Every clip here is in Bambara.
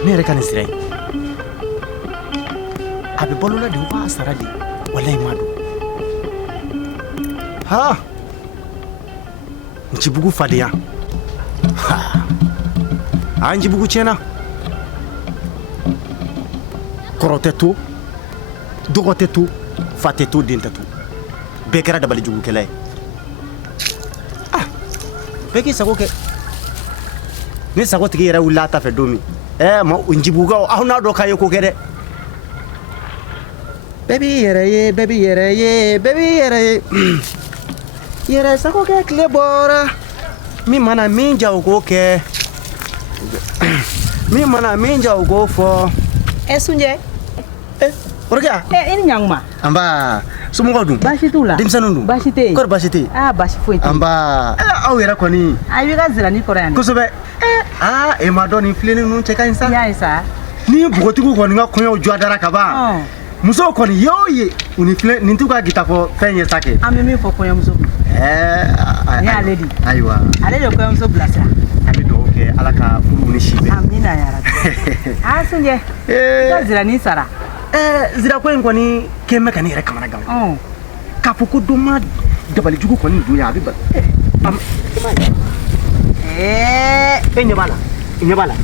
Nere kan sirai abi bolola de wa saradi wallahi madu ha njibugu fadiya ha anjibugu chena korotetu dogotetu fatetu dintatu bekera dabali jugu kelay beki sago ke ni sago tigi yera wula ta fe domi ma njibuga ahuna do kayo ko kede baby yere ye yere sako ke klebora mi mana minja ugo ke mi mana minja ugo fo sunje orga ini nyangma amba sumu godu bashi tula dimsanundu bashi te kor bashi te bashi foiti amba aw yera koni ayi ga zira ni korani kusobe e ma doni fleni nun cheka insa ya isa ni bugotigu koni nga konyo jwadara kaba muso koni yoye uni fle nintu ka gita ko fenye sake ami mi fo konyo muso ya lady aiwa ale yo konyo muso blasa ami do ke alaka furu ni shibe amina ya rabbi sunje ga zira ni sara zira ko en koni kemme kan yere kamana gaw ka fuku duma dabali jugu koni do ya bi ba nyabala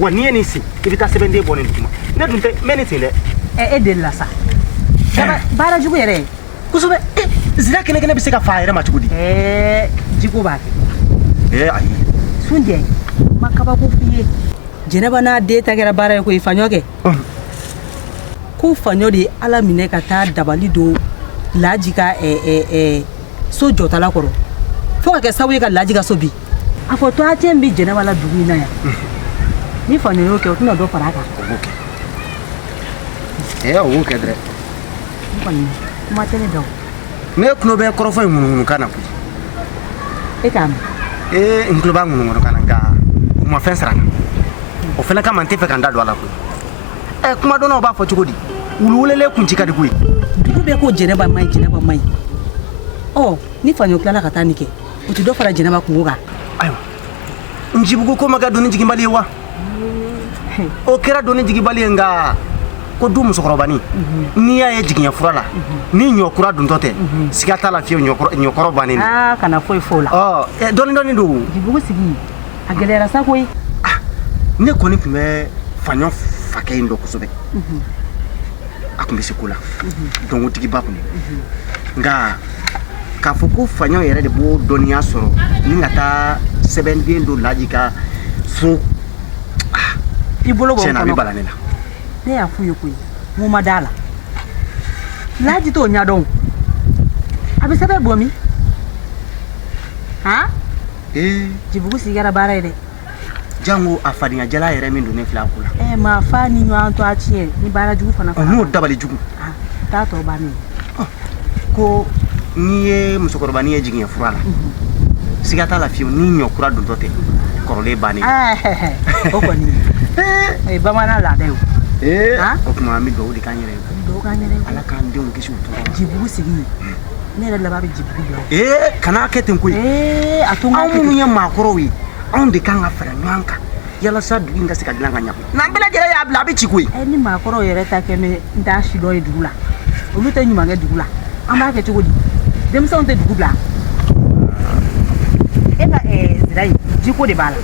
wani ni si ibita sebende bonen duma ne dunte meniti le de la sa bara jugu yere kusube zira kene kene bisika faire ma chugudi jigu ba ai sunje makaba ko fiye jenaba na de ta gara bara ko ifanyoge ko fanyo di ala mine ka ta dabali do lajika so jota la koro fo ka sawi ka lajika so bi afo to atem bi jenaba la dugu na ya ni fanyo yo ke o tuna do faraka okay dre kuma tene do ne kuno be korofo ngunu kana ku etam ngulu ba ngunu kana ga kuma fensara o fela ka mante fe kan da do ala ku kuma do no ba fo chugodi ululele kunci kadi ku dugu be ko jenaba mai ni fanyo kala ka tanike o ti do fara jenaba ku ga ayo njibugo ko maga doni jigi bali wa o kera doni jigi bali nga ko du musokorobani ni ya jigi ya furala ni nyokura dun tote sikata la fiyo nyokorobani kana foi fola doni do jibugo sigi agelera sa koy ne koni pume fanyo fakay ndo kusobe akumbisi kula dongo tigi bapu nga ka fuku fanyo yere de bo doni asoro ni ngata 7 do lajika so ibolo bo kono bala nela ne ya fuyo kuyi mu madala laji to nya don abi sabe bomi jibugu sigara bara ide jango afadinya jala yere min do ne fla kula ma fani nyo anto achie ni bara jugu fana fa no dabali jugu ta to bani ko niye musokorobani ye jiginya furala sigata la fiyo ni nyokura dun tote korole bani oko ni bamana la de o kuma mi do di kanyere ala kan de on kisu to jibugu sigi ne la babi jibugu do kana ketin kuy atunga ke mun yamma korowi on de kan afara nwanka yala sa du inga sika dilanga nyaku na mbela jere ya bla bi chikuy ni ma koro yere ta ke me nda shi do edugula o mi ta nyuma ga dugula amba ke chugudi dem sa on te dugula zira jiko de bala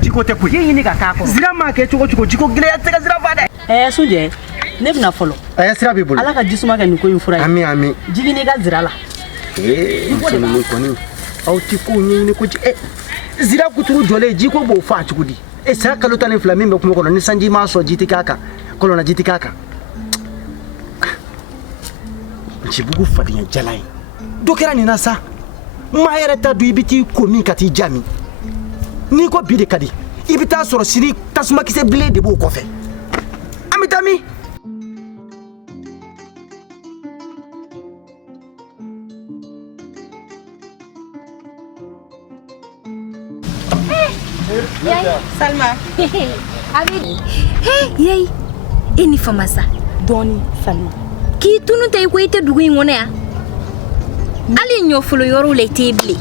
jiko te kuy yini ka kako zira ma ke chugo jiko gile ya tega zira fade suje ne bina folo sira bi bulu ala ka jisuma ka ni ko infura ami jigi ne ga zira la so ni ko ni au ti ko ni ko ji zira kuturu jole jiko bo fa chugudi sa kalota ni flamimbe kuma kono ni sanji ma so jiti kaka kono na jiti kaka Njibugu fadenya jala ye dɔ kɛra nin na sa maa yɛrɛ t'a dɔn i bɛ t'i ko min ka t'i jaabi n'i ko bi de ka di i bɛ taa sɔrɔ sini tasumakisɛ bilen de b'o kɔfɛ an bɛ taa min. Salma. Abi. Hey, yey. Ini famasa. Doni Salma. Ki tunu tay ko ite dugu ngone ya. Ali nyo fulo yoro le tebli.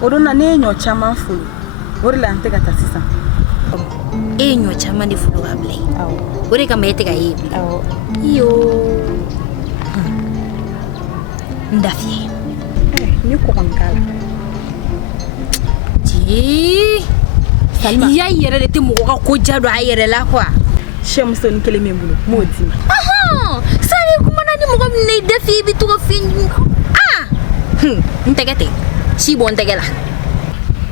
Odona ne nyo chama fulo. Wori la ante kata sisa. E nyo chama de fulo able. Awo. Wori kama yete ga yebi. Awo. Yo. Ndafi. Ni ko bankala. Ji. Salma. Ya yere de te mo ko jado ayere la kwa. Shemso ni kele membulo. Modi. Aha. Sare kuma na ni mo ko ne dafi bi to fin. Ntegete. Si bon tegela.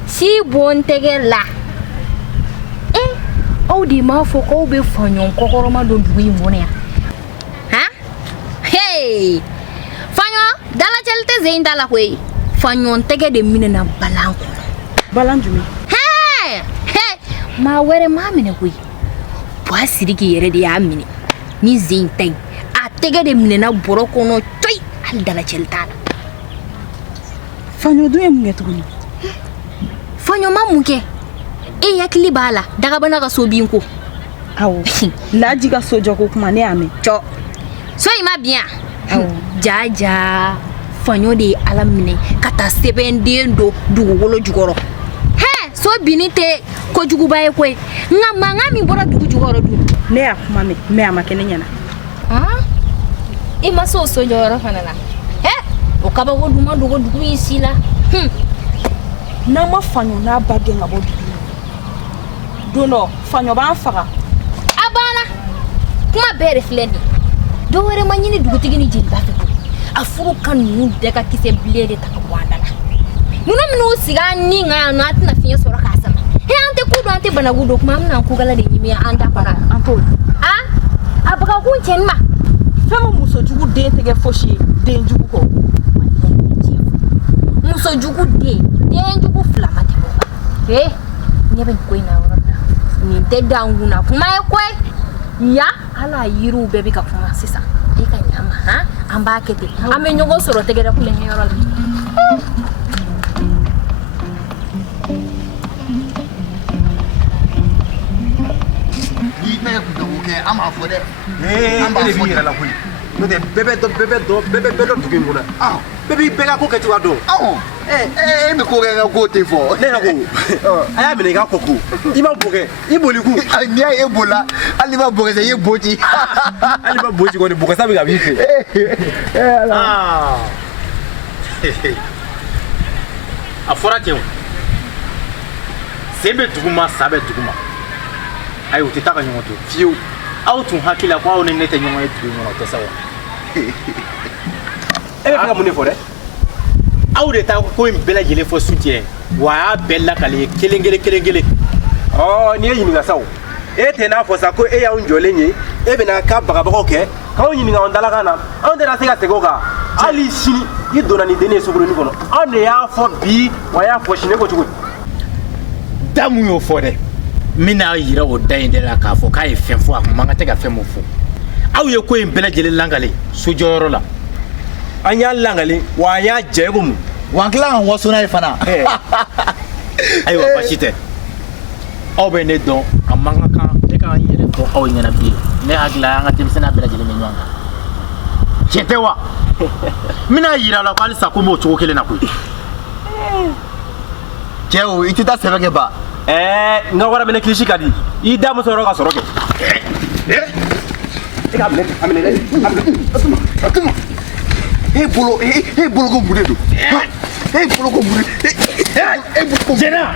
Si bon tegela. O di ma fo ko be fanyon kokoro ma do duwi ngone ya. Ha? Hey. Fanyo dala chelte zein dala kwe. Fanyon tege de mine na balanko. Balanjumi. Hey! Hey! Ma were ma mine kwe. Bwa siriki yere de ya mine. Ni zein teg. A tege de mine na boroko no toy al dala cheltana. Fanyo duye mungetuni. Fanyo ma muke. E yakili bala daga bana ka so binko. Awo. Laji ka soja ko kuma ne ame. Cho. So ima bien. Awo. Jaja. Fanyo de alamine kata sebendendo dugugolo jugoro. He, so binite ko jugubaye kwe. Nga mi bora dugu jugoro du. Ne ya kuma me amakene nyana. Ha? Ima so joro fanana. O kaba wo duma dugu isila. Na ma fanyo na bage ngabo du. Dono fanyo ba faga. Abana. Kuma bere fleni. Do wore manyini dugu tigini jinda to. Afuru kan nu de ka kise blede ta kwanda na. Nuno mino siga ni nga na atina fiye soro kasama. He ante kudu ante bana gudo kuma mna kugala de nyimi anda kona. Anto. Ah? Abaka kunchen ma. Fema muso jugu de tege foshi de jugu ko. Muso jugu de jugu flamati ko. Eh, nyebe ko ina ora. Ni te danguna kuma ekwe. Ya ala yiru bebe ka kuma sisa. Ika nyama ha amba kete. Ame nyogo soro tegera kule nyoro. Ni na ku do ke ama fo de. Amba fo yira la koyi. No de bebe do dugu ngona. Bebe bega ko ketu ado. Me ko ga ko te fo. Ne na ko. Aya mine ga ko ko. Ima boge, iboli ku. Ni ay ebola, ali ba boge ye boti. Ali ba boji ko ni boge sabi ga bi fe. Afora ke. Sembe duguma sabe duguma. Ay o teta ka nyonto. Fiu. Aw tun hakila ko aw ne nete nyongo e dugu nyongo to sawa. E be ka mun fo de? Aw de ta ko in bela jele fo soutien. Wa bella kale kelengele. Oh ni yini nga sawo. E te na fo sa ko e ya unjole nyi. E be na ka baga ko ke. Ka yini nga ondala kana. Aw de na se ka tego ka. Ali sini i dona ni dene so ni kono. Aw ne ya fo bi wa ya fo shine ko tugu. Damu yo fo de. Mina yira o dayinde la ka fo ka e fen fo akuma nga te ka fen mo fo. Aw ye ko in bela jele langale so joro la. Anya langale wa ya jegum. Wankla an waso na ifana. Ayo bashite. Aw be ne don amanga kan e kan yere to aw nyana bi. Ne agla nga tim sena bela jele nyanga. Chete wa. Mina yira la kwali sa ko mo chuko kele na ku. Cheo itita sebeke ba. Nga wara mene klishi kadi. I da mo soro ka soro ke. E ka amene. Atuma. Bolo ko bude do. Bolo ko bude. Jena.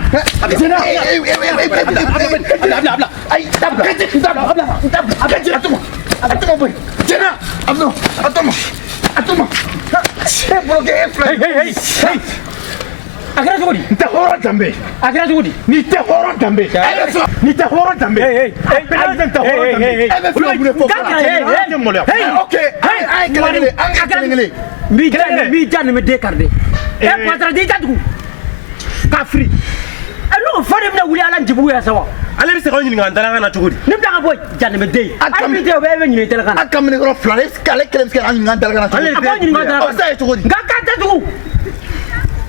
Abla. Ay, tabla. Atuma boy. Jena. Atuma. Bolo ke Hey. Akira jogodi. Nta horon tambe. Ni te horon tambe. Okay. mi jan me de karde e patra di tatu kafri alo fare mina wuli ala jibu ya sawa ale bi se ko nyinga ndala na chugudi ni daga boy jan me de ami de be nyine tele kana akamne ko flare skale kelem skale nyinga ndala kana ale de nyinga ndala sa chugudi ngaka tatu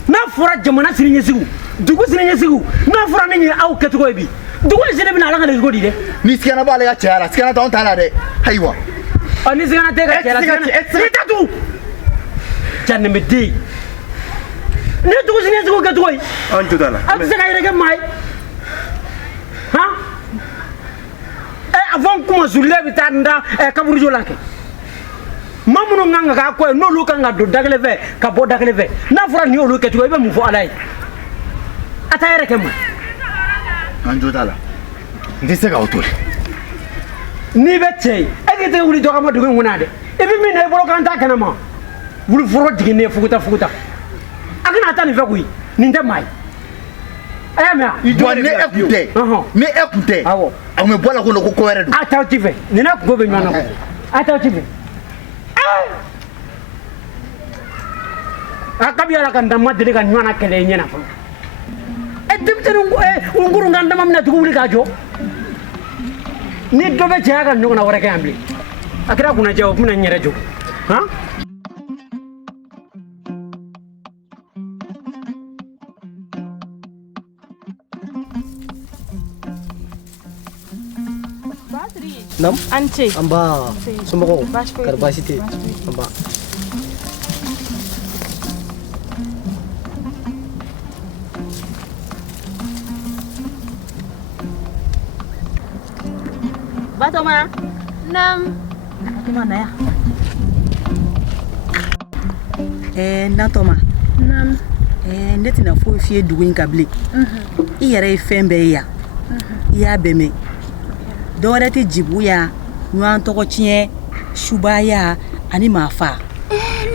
na fura jamana sirinye sigu dugu sirinye sigu na fura ni aw ketugo bi dugu sine bina ala kana godi de ni skana ba le ga chala skana ta on ta la de haywa ani skana te ga chala skana tatu jan me de ne dugu sirinye sigu ketugo an judala am se ga yere mai ha avant kuma zulle bitanda kaburu jolanke mamuno nganga ka ko no lu kanga do dagle ve ka bo dagle ve na fura ni olu ketu be mu fo alai atayere kema anjo dala ndise ga otole ni betche egete wuli doga ma dugu ngunade e bi mi ne bolo kan ta kana ma wuli furo digine fukuta akina ta ni fe kuyi ni nde mai aya me ido ne ekute ne ekute awo me bola ko ko were do ata tive ni na go be nyana ata tive akabi ala kan damma de kan nyana kele nyana fo dimtenu nguru nganda mamna tugu wuli gajo ni dobe jaga nyona wore kambli akira kuna jaw kuna nyere jo ha Nam? Ance. Amba. Sumbako. Karbasite. Amba. Batoma. Nam. Gimana ya? Natoma. Nam. Ne tina fo fie dugu kabli. I yɛrɛ ye fɛn bɛɛ ye yan. I y'a bɛɛ mɛn. Dɔwɛrɛ tɛ jibu ya, ɲɔgɔn tɔgɔ tiɲɛ, subaya ani maa fa.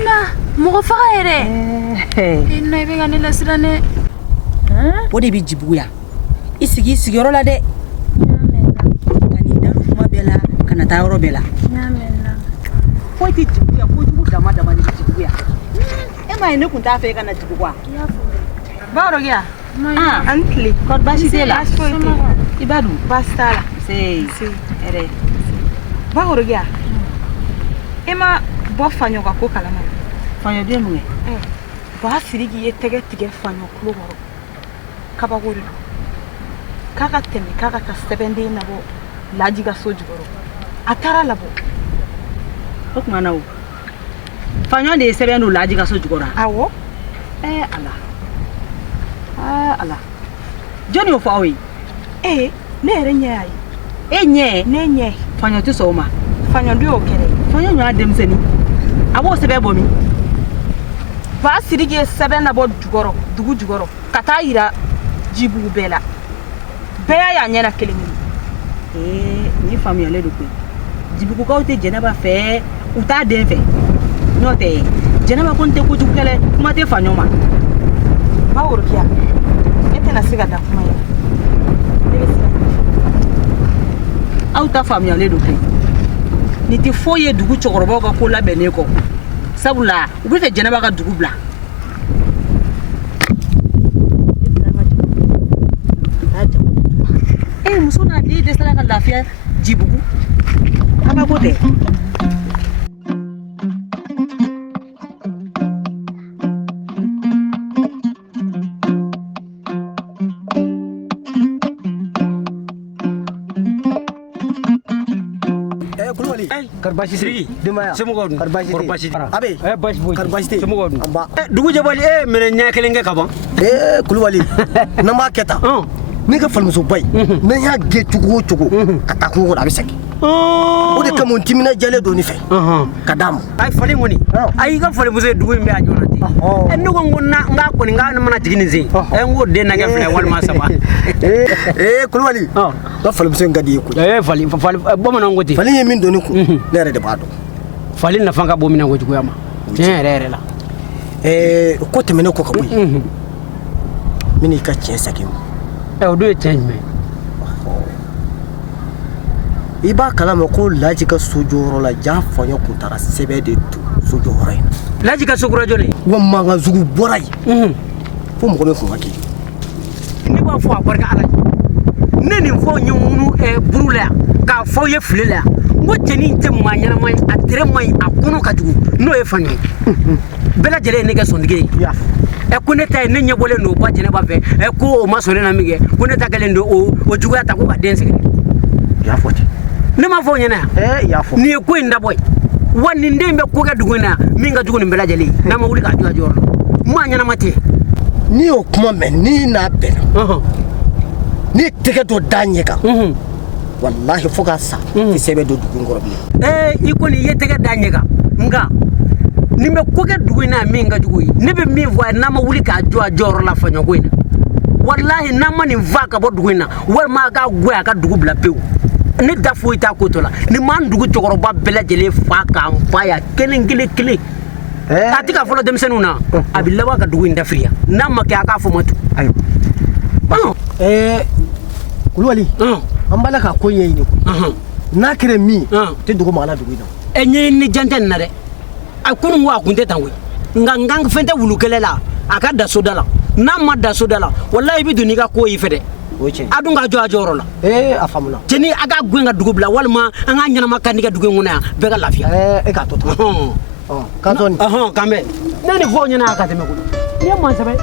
Na, mɔgɔ faga yɛrɛ. Na, I bɛ ka ne lasira ne. O de bɛ jibu ya. I sigi i sigiyɔrɔ la dɛ. Ka n'i da kuma bɛɛ la, ka na taa yɔrɔ bɛɛ la. Foyi tɛ jibu ya, kojugu dama dama de bɛ jibu ya. E ma ye ne kun t'a fɛ e ka na jibu wa? Bawrogia. Antli. Kɔri baasi t'e la? I b'a dun? Baasi t'a la. Si. Ere. Bawrogia. E ma bɔ faɲɔ ka ko kalama. Faɲɔ den mun ye? Ba Siriki ye tɛgɛ tigɛ faɲɔ kulo kɔrɔ. Kabako de don. K'a ka tɛmɛ k'a ka taa sɛbɛnden labɔ Laji ka so jukɔrɔ. A taara labɔ. O tuma na o. Faɲɔ de ye sɛbɛn don Laji ka so jukɔrɔ. Awɔ. Ala. Ala. Jɔnni y'o fɔ aw ye? Ne yɛrɛ ɲɛ y'a ye. E ɲɛ? Ne ɲɛ. Faɲɔ tɛ sɔn o ma. Faɲɔ dun y'o kɛlɛ. Faɲɔ ɲɔgɔn denmisɛnnin. A b'o sɛbɛn bɔ min? Ba Siriki ye sɛbɛn labɔ dugu jukɔrɔ ka taa yira jibugu bɛɛ la. Bɛɛ y'a ɲɛna kelen kelen. Nin faamuyalen don koyi. Jibugukaw tɛ Jɛnɛba fɛ, u t'a den fɛ. N'o tɛ Jɛnɛba kɔni tɛ kojugu kɛlɛ, kuma tɛ Faɲɔ ma. Bawrogia, e tɛna se ka da kuma ye. Aw ta faamuyalen don koyi. Nin tɛ foyi ye dugu cɛkɔrɔbaw ka ko labɛnnen kɔ. Sabula u bɛ fɛ Jɛnɛba ka dugu bila. Muso n'a den dɛsɛra ka lafiya jibugu. Kabako tɛ. Karbasi Siriki. Dimaya. Semoga dun. Karbasi. Abe. Basi boy. Karbasi. Semoga dun. Amba. Dugu jabali mene nya kelenge kaban. Kulubali. Nama keta. Ne ka falmuso bay. Ne ya ge cogo o cogo. Ka taa kungo a bɛ segin. O de kama n timina jalen don ne fɛ. Ka d'a ma. Ay fali ngoni. Ay ka fali muso dugu in bɛ a ɲɔgɔn ten. Ne ko n ko n'a kɔni n mana jigin nin sen. N ko den na kɛ filɛ walima saba. Kulubali. Ka falimuso in ka di ye koyi. Fali bamananw ko ten. Fali ye min don ne kun. Ne yɛrɛ de b'a dɔn. Fali nafa ka bon minɛn ko juguya ma. Tiɲɛ yɛrɛ la. Ko tɛmɛnen kɔ ka bɔ yen. Min n'i ka tiɲɛ segin ma. O don ye tiɲɛ jumɛn? i b'a kalama ko Laji ka so jɔyɔrɔ la ja faɲɔ kun taara sɛbɛn de to so jɔyɔrɔ in na. Laji ka so kura jɔlen. Wa mankan sugu bɔra yen. Fo mɔgɔ bɛ kun ka kɛ. Ne b'a fɔ a barika Ala ye. Ne nin fɔ n ye ŋunu buru la yan k'a fɔ aw ye file la yan n ko cɛnin in tɛ maa ɲɛnama ye a tere man ɲi a kɔnɔ ka jugu n'o ye Fani ye. Bɛɛ lajɛlen ye ne kɛ sɔntigi ye. Ko ne ta ye ne ɲɛ bɔlen don ba Jɛnɛba fɛ ko o ma sɔn ne na min kɛ ko ne ta kɛlen don o juguya ta ko ka den sɛgɛn. I y'a fɔ ten. Ne m'a fɔ o ɲɛna yan. I y'a fɔ. Nin ye ko in dabɔ ye wa nin den bɛ ko kɛ dugu in na min ka jugu nin bɛɛ lajɛlen ye n'a ma wuli k'a jɔ a jɔyɔrɔ la maa ɲɛnama tɛ. N'i y'o kuma mɛn n'i n'a bɛnna n'i tɛgɛ dɔ da ɲɛ kan walahi fo ka sa i tɛ sɛbɛn don dugu in kɔrɔ bilen. I kɔni i ye tɛgɛ da ɲɛ kan nka nin bɛ ko kɛ dugu in na min ka jugu ye ne bɛ min fɔ a ye n'a ma wuli k'a jɔ a jɔyɔrɔ la faɲɔko in na walahi n'a ma nin faa ka bɔ dugu in na walima a ka goya a ka dugu bila pewu ne da foyi t'a ko tɔ la nin m'an dugu cɛkɔrɔba bɛɛ lajɛlen fa k'an fa yan kelen kelen kelen k'a ti ka fɔlɔ denmisɛnninw na a bɛ laban ka dugu in dafiriya n'a ma kɛ a k'a fɔ ma tun. Kulubali an b'a la ka ko ɲɛɲini n'a kɛra min tɛ dogo maga la dugu in na. Ɲɛɲini jan tɛ nin na dɛ a kunun ko a kun tɛ tan koyi nka n ka fɛn tɛ wulu kɛlɛ la a ka da soda la n'a ma da soda la walahi i bɛ don n'i ka ko y'i fɛ dɛ a dun ka jɔ a jɔyɔrɔ la. A faamuna. Cɛni a ka gɛn ka dugu bila walima an ka ɲɛnama kan kɛ dugu in kɔnɔ yan bɛɛ ka lafiya. E k'a to tan. Kan sɔnni. Kan bɛn ne nin fɔ o ɲɛna a ka tɛmɛ koyi n'i ye maa sɛbɛ.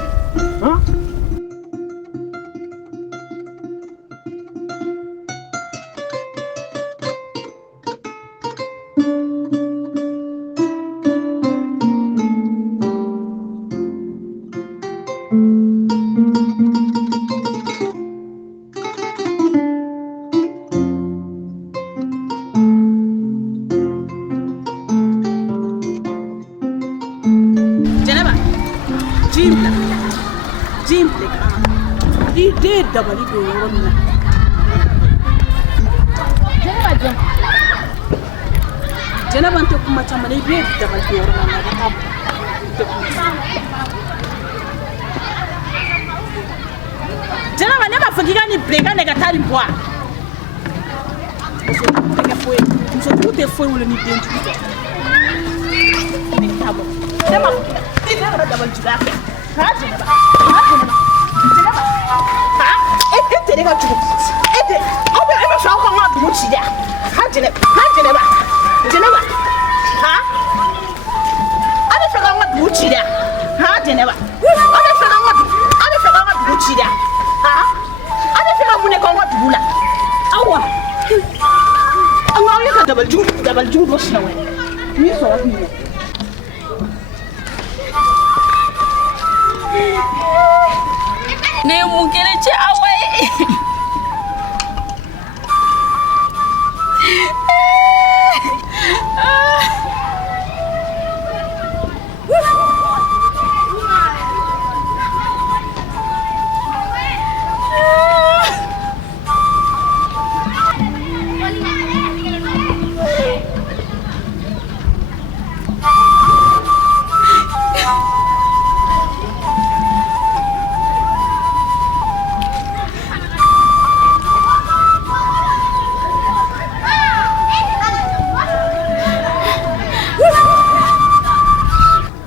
Dabali do yɔrɔ min na Jɛnɛba n tɛ kuma caman na i bɛ dabali do yɔrɔ min na ka taa Jɛnɛba ne b'a fɔ k'i ka nin bila i ka nɛgɛ ka taa nin bɔ musotigiw tɛ foyi wolo ni dentigi tɛ ne t'a bɔ ne ma i bɛ yɔrɔ dabali juguya kɛ Jɛnɛba e ka jugu e tɛ aw bɛ fɛ aw ka n ka dugu ci dɛ Jɛnɛba aw bɛ fɛ k'an ka dugu ci dɛ Jɛnɛba aw bɛ fɛ k'an ka dugu ci dɛ aw bɛ fɛ ka mun de k'an ka dugu la awa an k'aw ye ka dabalijugu dɔ sinɛ wɛrɛ n'i sɔrɔ k'i ye. Ne ye mun kɛnɛ cɛ Awa ye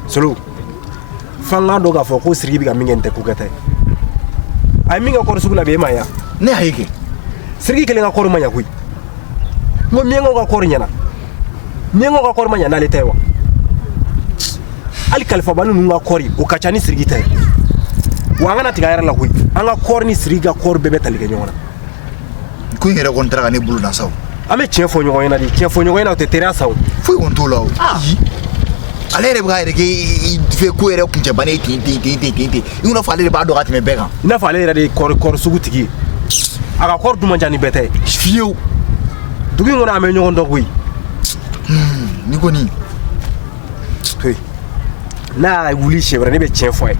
Solo fanga do ka fɔ ko Siriki bɛ ka min kɛ nin tɛ ko kɛ tɛ a ye min kɛ kɔɔri sugu la bi e ma ɲa ne y'a ye kɛ Siriki kelen ka kɔɔri ma ɲa koyi n ko miɲɛnkaw ka kɔɔri ɲɛna miɲɛnkaw ka kɔɔri ma ɲa n'ale ta ye wa hali kalifabani ninnu ka kɔɔri o ka ca ni Siriki ta ye wa an kana tigɛ a yɛrɛ la koyi an ka kɔɔri ni Siriki ka kɔɔri bɛɛ bɛ tali kɛ ɲɔgɔn na ko in yɛrɛ kɔni taara ka ne bolo na sa an bɛ tiɲɛ fɔ ɲɔgɔn ɲɛna de tiɲɛ fɔ ɲɔgɔn ɲɛna o tɛ teriya sa o foyi kɔni t'o la o ale yɛrɛ bɛ k'a yɛrɛ kɛ fɛ ko yɛrɛ kuncɛ bana ye ten i n'a fɔ ale de b'a dɔn ka tɛmɛ bɛɛ kan i n'a fɔ ale yɛrɛ de ye kɔɔri sugu tigi ye a ka kɔɔri dun man ca ni bɛɛ tɛ ye fiyewu dugu in kɔnɔ an bɛ ɲɔgɔn dɔn koyi ni kɔni to yen n'a y'a wuli siɲɛ wɛrɛ ne bɛ tiɲɛ fɔ a ye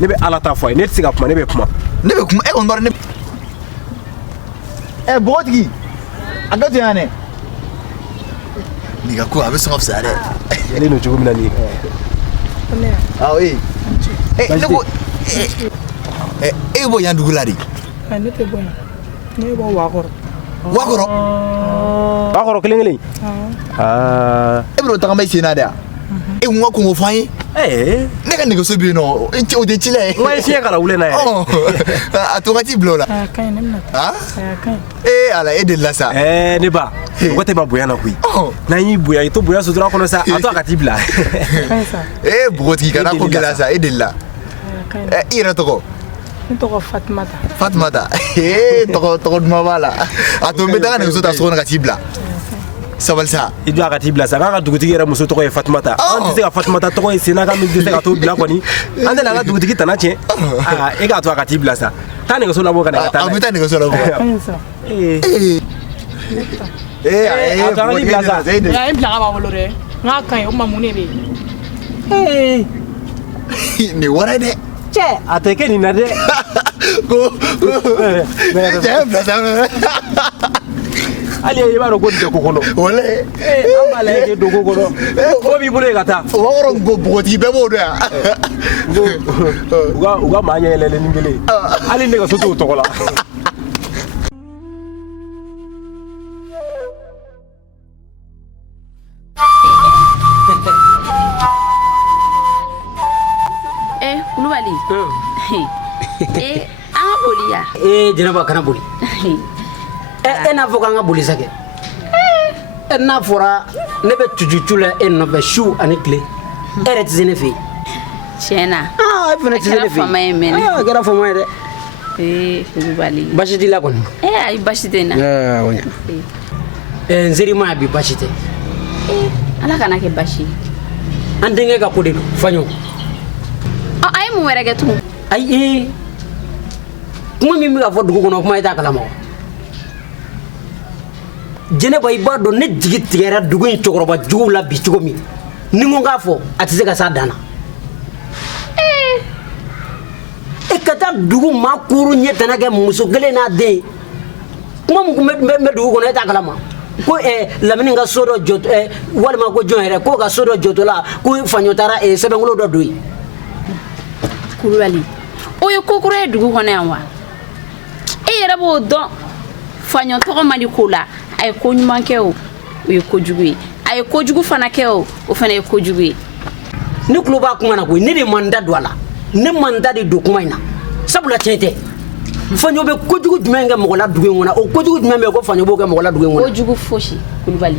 ne bɛ ala ta fɔ a ye ne tɛ se ka kuma ne bɛ kuma e kɔni b'a dɔn ne bɔgɔtigi a dɔ tɛ yan dɛ nin ka ko a bɛ sɔn ka fisaya dɛ yɛlɛ n'o cogo min na nin ye awɔ ne ko e bɛ bɔ yan dugu la de ne tɛ bɔ yan ne bɛ bɔ Wakɔrɔ Wakɔrɔ ba kɔrɔ kelen kelen e bɛ taga mai sena da e n ka kungo fɔ ye ne ka nɛgɛso bɛ yen nɔ o tɛ ci la ye n ka siɲɛ kana wuli n'a ye a to ka t'i bila o la ala e delila sa ne ba o tɛ ma bonya na koyi n'an y'i bonya i to bonya sutura kɔnɔ sa a to a ka t'i bila bogotigi kana ko gɛlɛya sa e delila i yɛrɛ tɔgɔ ne tɔgɔ Fatumata. Fatumata tɔgɔ duman b'a la a to n bɛ taga nɛgɛso ta so kɔnɔ ka t'i bila sabali sa i jɔ a ka t'i bila sa k'an ka dugutigi yɛrɛ muso tɔgɔ ye Fatumata an tɛ se ka Fatumata tɔgɔ ye Senaka min tɛ se ka t'o bila kɔni an tɛ na an ka dugutigi tana tiɲɛ e k'a to a ka t'i bila sa taa nɛgɛso labɔ ka na ka taa an bɛ taa nɛgɛso labɔ a to an ka t'i bila sa A ye n bila ka b'a bolo dɛ n k'a ka ɲi o tuma mun de bɛ yen. nin wɔɔrɔ dɛ cɛ a tɛ kɛ nin na dɛ ko cɛ bila sa hali i b'a dɔn ko nin tɛ ko kɔnɔ wala an b'a lajɛ k'e don ko kɔnɔ ko b'i bolo ye ka taa o b'a kɔrɔ npogotigi bɛɛ b'o dɔn yan u ka maa ɲɛ yɛlɛlen ni kelen hali nɛgɛso t'o tɔgɔ la Kulubali an ka boli ya Jɛnɛba kana boli e n'a fɔ k'an ka boli sa kɛ n'a fɔra ne bɛ tujutu la e nɔfɛ su ani tile e yɛrɛ tɛ se ne fɛ yen tiɲɛ na e fana tɛ se ne fɛ yen a kɛra fama ye dɛ Kulubali basi t'i la kɔni ayi basi tɛ n na n seri ma bi basi tɛ Ala kana kɛ basi an denkɛ ka ko de don faɲɔ a ye mun wɛrɛ kɛ tugun ayi kuma min bɛ ka fɔ dugu kɔnɔ kuma i t'a kalama Jɛnɛba i b'a dɔn ne jigi tigɛra dugu in cɛkɔrɔba juguw la bi cogo min ni n ko k'a fɔ a tɛ se ka s'a dan na e ka taa dugu maa kuuru ɲɛtana kɛ muso kelen n'a den kuma min bɛ dugu kɔnɔ e t'a kalama ko Lamini ka so dɔ jɔ walima ko jɔn yɛrɛ k'o ka so dɔ jɔtɔ la ko faɲɔ taara sɛbɛnkolon dɔ don yen Kulubali o ye ko kura ye dugu kɔnɔ yan wa e yɛrɛ b'o dɔn faɲɔ tɔgɔ man di ko la a ye ko ɲuman kɛ o ye kojugu ye a ye kojugu fana kɛ o fana ye kojugu ye ne tulo b'a kuma na koyi ne de man da don a la ne man da de don kuma in na sabula tiɲɛ tɛ faɲɔ bɛ kojugu jumɛn kɛ mɔgɔ la dugu in kɔnɔ o kojugu jumɛn bɛ yen ko faɲɔ b'o kɛ mɔgɔ la dugu in kɔnɔ kojugu fosi Kulubali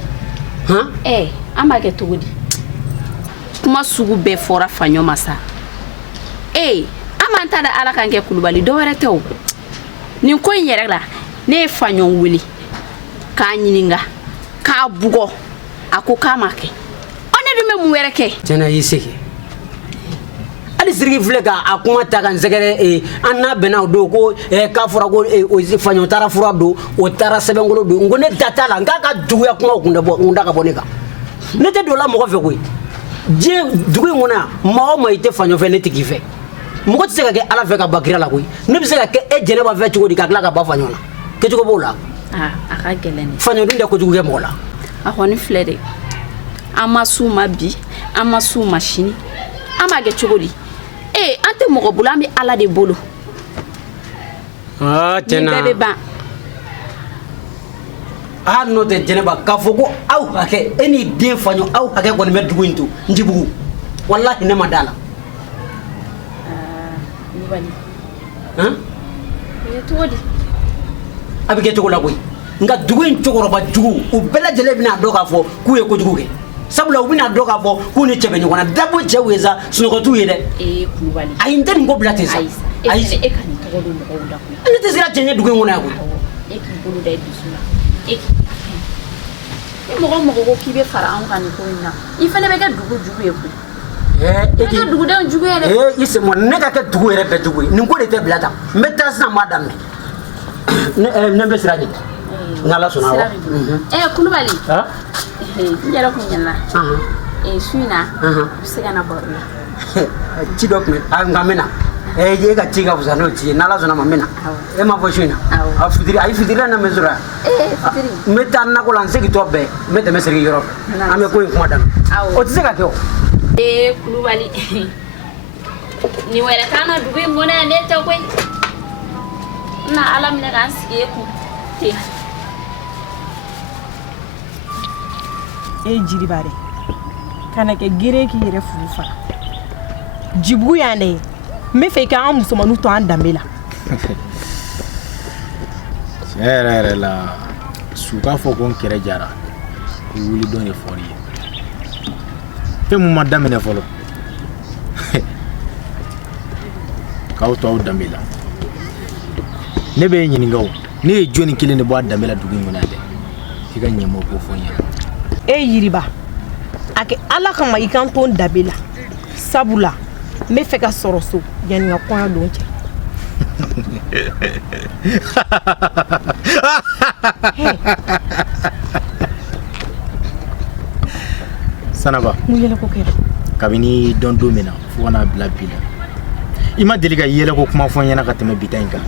an b'a kɛ cogo di kuma sugu bɛɛ fɔra faɲɔ ma sa an m'an ta da Ala kan kɛ Kulubali dɔ wɛrɛ tɛ o nin ko in yɛrɛ la ne ye faɲɔ wele k'a ɲininka k'a bugɔ a ko k'a ma kɛ ne dun bɛ mun wɛrɛ kɛ tiɲɛna i y'i se kɛ hali siriki filɛ k'a kuma ta ka n sɛgɛrɛ an n'a bɛnna o don ko k'a fɔra ko faɲɔ taara fura don o taara sɛbɛnkolon don n ko ne da t'a la n k'a ka juguya kumaw kun da ka bɔ ne kan ne tɛ don o la mɔgɔ fɛ koyi diɲɛ dugu in kɔnɔ yan maa o maa i tɛ faɲɔ fɛ ne tɛ k'i fɛ mɔgɔ tɛ se ka kɛ Ala fɛ ka ba kira la koyi ne bɛ se ka kɛ e Jɛnɛba fɛ cogo di ka tila ka ba faɲɔ la kɛcogo b'o la a ka gɛlɛn faɲɔ dun tɛ kojugu kɛ mɔgɔ la a kɔni filɛ dɛ an ma s'u ma bi an ma s'u ma sini an b'a kɛ cogo di an tɛ mɔgɔ bolo an bɛ Ala de bolo nin bɛɛ bɛ ban n'o tɛ Jɛnɛba k'a fɔ ko aw hakɛ e ni den faɲɔ aw hakɛ kɔni bɛ dugu in to Njibugu walahi ne ma d'a la a bɛ kɛ cogo la koyi nka dugu in cɛkɔrɔba jugu u bɛɛ lajɛlen bɛna dɔn k'a fɔ k'u ye kojugu kɛ sabula u bɛna dɔn k'a fɔ k'u ni cɛ bɛ ɲɔgɔn na dabo cɛw ye sa sunɔgɔ t'u ye dɛ Kulubali ayi n tɛ nin ko bila ten sa ayi e ka nin tɔgɔ don mɔgɔw la koyi ne tɛ se ka cɛ ɲɛ dugu in kɔnɔ yan koyi e k'i bolo da i dusu la ni mɔgɔ ko k'i bɛ fara anw kan nin ko in na i fana bɛ kɛ dugu jugu ye koyi i ka dugudenw jugu ye dɛ i sɛmɔ ne ka kɛ dugu yɛrɛ bɛɛ jugu ye nin ko de tɛ bila tan n bɛ taa sisan n b'a daminɛ ne bɛ sira ɲɛ n'Ala sɔnna wa Kulubali n yɛrɛ kun ɲɛna su in na i bɛ se ka na baro la ci dɔ tun bɛ nka n bɛ na e ka ci ka fusa n'o ci ye n'Ala sɔnna ma n bɛ na e ma fɔ su in na a ye fitiri na mɛ sɔrɔ yan n bɛ taa nakɔ la n segintɔ bɛɛ n bɛ tɛmɛ Siriki yɔrɔ fɛ an bɛ ko in kuma daminɛ o tɛ se ka kɛ o Kulubali nin wɛrɛ t'an na dugu in kɔnɔ yan ne tɛ koyi n na Ala minɛ k'an sigi e kun ten e jiriba de kana kɛ gere k'i yɛrɛ furu fara jibugu yan de n bɛ fɛ i ka an musomanninw to an danbe la tiɲɛ yɛrɛ la su k'a fɔ ko n kɛrɛ jara ko wuli dɔn de fɔr'i ye fɛn mun ma daminɛ fɔlɔ k'aw to aw danbe la ne bɛ ɲininka o ne ye jɔnni kelen de bɔ a danbe la dugu in kɔnɔ yan dɛ i ka ɲɛmɔ k'o fɔ n ɲɛna e yiriba a kɛ ala kama i kan to n danbe la sabula n bɛ fɛ ka sɔrɔ so yanni n ka kɔɲɔ don cɛ Sanaba mun yɛlɛ ko kɛra kabini dɔn don min na fo kana bila bi la i ma deli ka yɛlɛ ko kuma fɔ n ɲɛna ka tɛmɛ bi ta in kan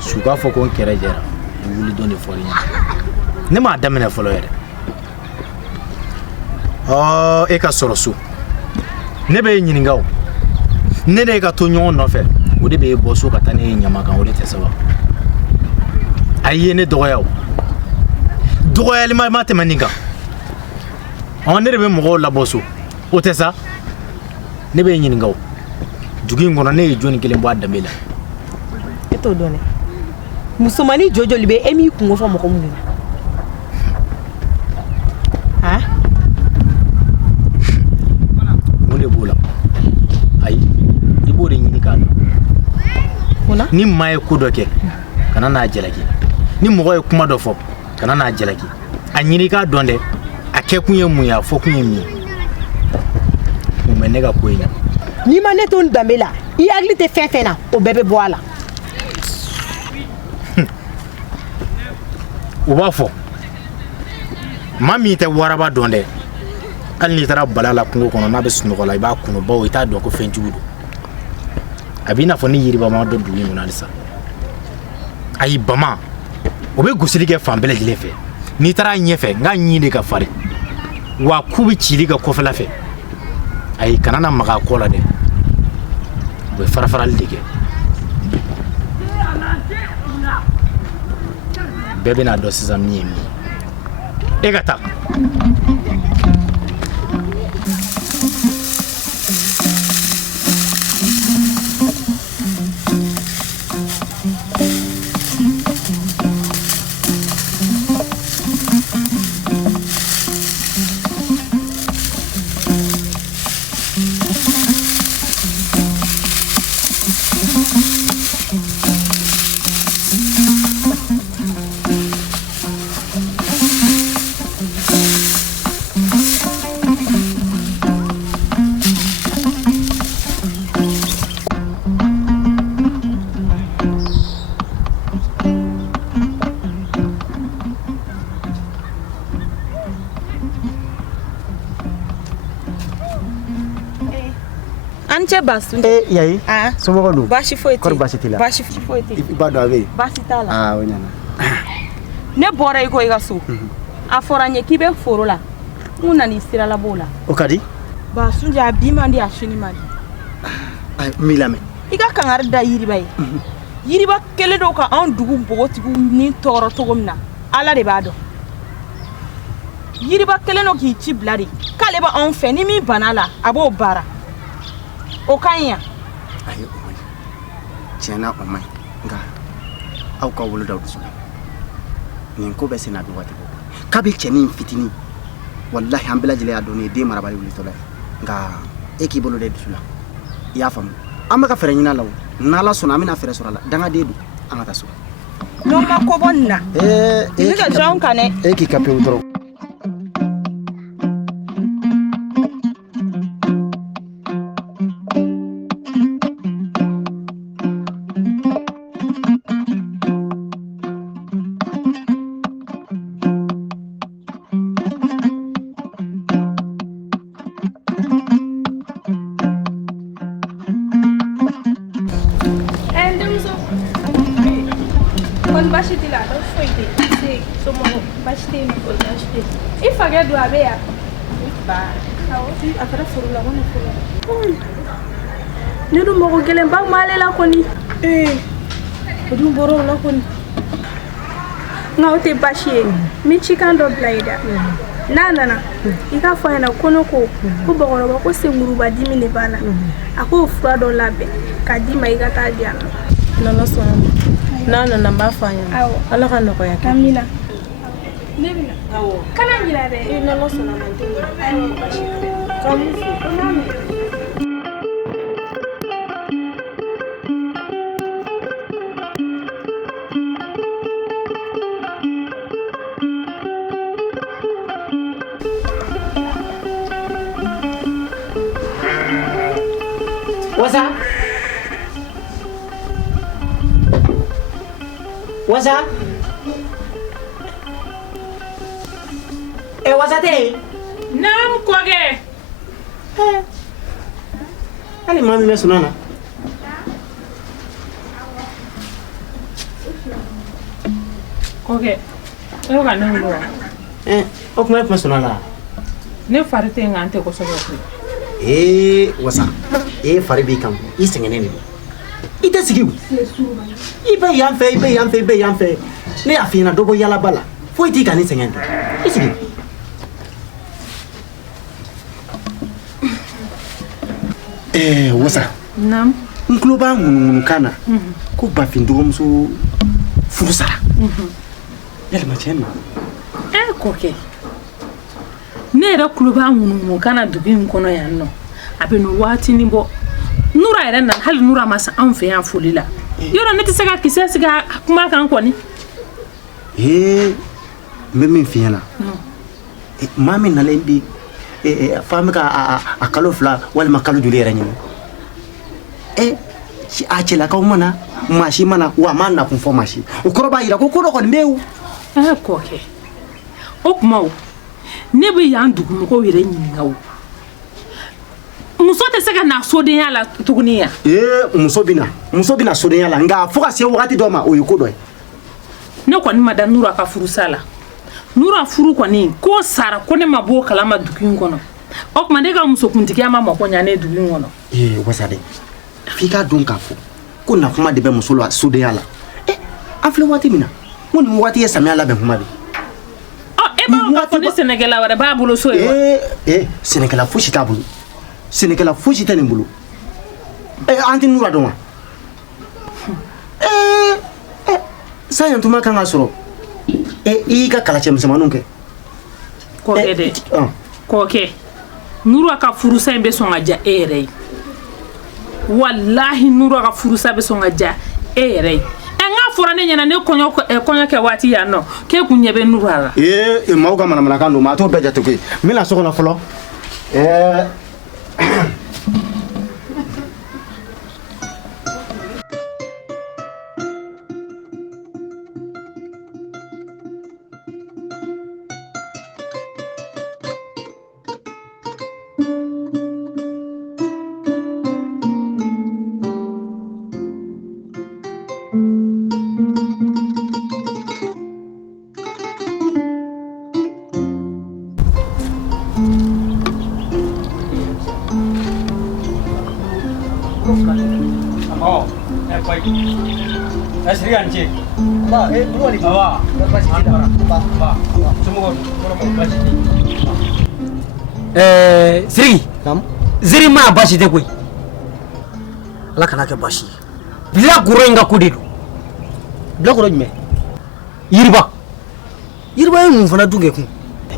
su k'a fɔ ko n kɛrɛ jɛra wuli dɔn de fɔr'i ɲɛna ne m'a daminɛ fɔlɔ yɛrɛ e ka sɔrɔ so ne bɛ e ɲininka o ne de ka to ɲɔgɔn nɔfɛ o de bɛ e bɔ so ka taa ne ye ɲama kan o de tɛ saba a ye ne dɔgɔya o dɔgɔyali ma tɛmɛ nin kan ne de bɛ mɔgɔw labɔ so o tɛ sa ne bɛ e ɲininka o dugu in kɔnɔ ne ye jɔnni kelen bɔ a danbe la e t'o dɔn dɛ musomannin jɔjɔli bɛ e m'i kungo fɔ mɔgɔ minnu na mun de b'o la ayi i b'o de ɲini k'a dɔn ni maa ye ko dɔ kɛ kana n'a jalaki ni mɔgɔ ye kuma dɔ fɔ kana n'a jalaki a ɲini k'a dɔn dɛ a kɛ kun ye mun ye a fɔ kun ye min ye mun bɛ ne ka ko in na n'i ma ne to n danbe la i hakili tɛ fɛn fɛn na o bɛɛ bɛ bɔ a la u b'a fɔ maa min tɛ waraba dɔn dɛ hali n'i taara bala la kungo kɔnɔ n'a bɛ sunɔgɔ la i b'a kunu bawo i t'a dɔn ko fɛn jugu don a b'i n'a fɔ ni yiriba ma dɔn dugu in kɔnɔ halisa ayi bama o bɛ gosili kɛ fan bɛɛ lajɛlen fɛ n'i taara ɲɛfɛ n ka ɲi de ka farin wa ku bɛ cili ka kɔfɛla fɛ ayi kana na maga a kɔ la dɛ u bɛ farafarali de kɛ bɛɛ bɛna dɔn sisan min ye min ye e ka taa yayi somɔgɔ dun baasi foyi kɔri baasi t'i la baasi foyi tɛ i b'a dɔn a bɛ yen baasi t'a la o ɲana ne bɔra i ko i ka so a fɔra n ye k'i bɛ foro la n nana i sirala b'o la o ka di Basunja a bi man di a sini man di n b'i lamɛn i ka kangari da yiriba ye yiriba kelen dɔw ka anw dugu npogotigiw ni tɔɔrɔ cogo min na ala de b'a dɔn yiriba kelen dɔ k'i ci bila de k'ale bɛ anw fɛ ni min bana la a b'o baara o ka ɲi yan ayi o man ɲi tiɲɛna o man ɲi nka aw ka wolodaw dusu la nin ko bɛ senna bi waati bɔ k'a bɛ cɛnin fitinin wallahi an bɛɛ lajɛlen y'a dɔn nin ye den marabali wulitɔla ye nka e k'i bolo de dusu la i y'a faamu an bɛ ka fɛɛrɛ ɲini a la o n'ala sɔnna an bɛna fɛɛrɛ sɔrɔ a la dangaden don an ka taa so n'o ma ko bɔ nin na i bɛ ka jɔn kan dɛ e k'i ka pewu dɔrɔn ne dun mɔgɔ gɛlɛn ba m'ale la kɔni o dun bɔra o la kɔni nka o tɛ baasi ye n bɛ cikan dɔ bila i da n'a nana i k'a fɔ a ɲɛna ko ne ko bakɔrɔba ko senkuruba dimi de b'a la a k'o fura dɔ labɛn k'a d'i ma i ka taa di a ma. N'Ala sɔnna ma n'a nana n b'a fɔ a ɲɛna Ala ka nɔgɔya kɛ. Amina. Ne bɛ na. Kana ɲinɛ dɛ. N'Ala sɔnna ma n tɛ ɲinɛ. K'aw fo. Wasa? Wasa teh? Naam koge. Ali mami me sunana. Koge. E ka ne wolo. O kuma me sunana. Ne fari te ngante ko so ko. Wasa. Fari bi kam. I sengene ni. I tɛ sigi i bɛ yan fɛ ne y'a f'i ɲɛna dɔ bɔ yalaba la foyi t'i ka ne sɛgɛn dɛ i sigi Wasa n tulo b'a ŋunuŋunukan na ko bafin dɔgɔmuso furu sara yalima tiɲɛ don kɔkɛ ne yɛrɛ tulo b'a ŋunuŋunukan na dugu in kɔnɔ yan nɔ a bɛ nin waatinin bɔ Nura yɛrɛ nana hali Nura ma se anw fɛ yan foli la yɔrɔ ne tɛ se ka kisɛ sigi a kuma kan kɔni n bɛ min f'i ɲɛna maa min nalen bi f'an bɛ ka a kalo 2 walima kalo joli yɛrɛ ɲini a cɛlakaw mana maa si mana wa a m'a nakun fɔ maa si o kɔrɔ b'a jira ko dɔ kɔni bɛ yen o kɔkɛ o kuma o ne bɛ yan dugumɔgɔw yɛrɛ ɲininka o muso tɛ se ka na sodenya la tuguni ya muso bɛna sodenya la nka fo ka se wagati dɔ ma o ye ko dɔ ye ne kɔni ma da Nura ka furusa la Nura furu kɔni ko sara ko ne ma bɔ kalama dugu in kɔnɔ o kuma ne ka musokuntigiya ma mako ɲa ne dugu in kɔnɔ Wasade f'i k'a dɔn k'a fɔ ko nakuma de bɛ muso la sodenya la an filɛ waati min na ko nin waati ye samiya labɛn kuma de e b'a fɔ ni sɛnɛkɛla wɛrɛ b'a bolo so ye wa sɛnɛkɛla fosi t'a bolo sɛnɛkɛla fosi tɛ nin bolo an tɛ Nura dɔn wa sayan tuma kan ka sɔrɔ i y'i ka kalacɛ misɛnmaninw kɛ kɔkɛ dɛ kɔkɛ Nura ka furusa in bɛ sɔn ka ja e yɛrɛ ye wallahi Nura ka furusa bɛ sɔn ka ja e yɛrɛ ye n'a fɔra ne ɲɛna ne kɔɲɔ kɛ waati yan nɔ k'e kun ɲɛ bɛ Nura la maaw ka manamanakan don maa t'o bɛɛ jate koyi n bɛna so kɔnɔ fɔlɔ Ziri ma basi tɛ koyi Ala kana kɛ basi bilakoro in ka ko de don bilakoro jumɛn yiriba ye mun fana dun kɛ kun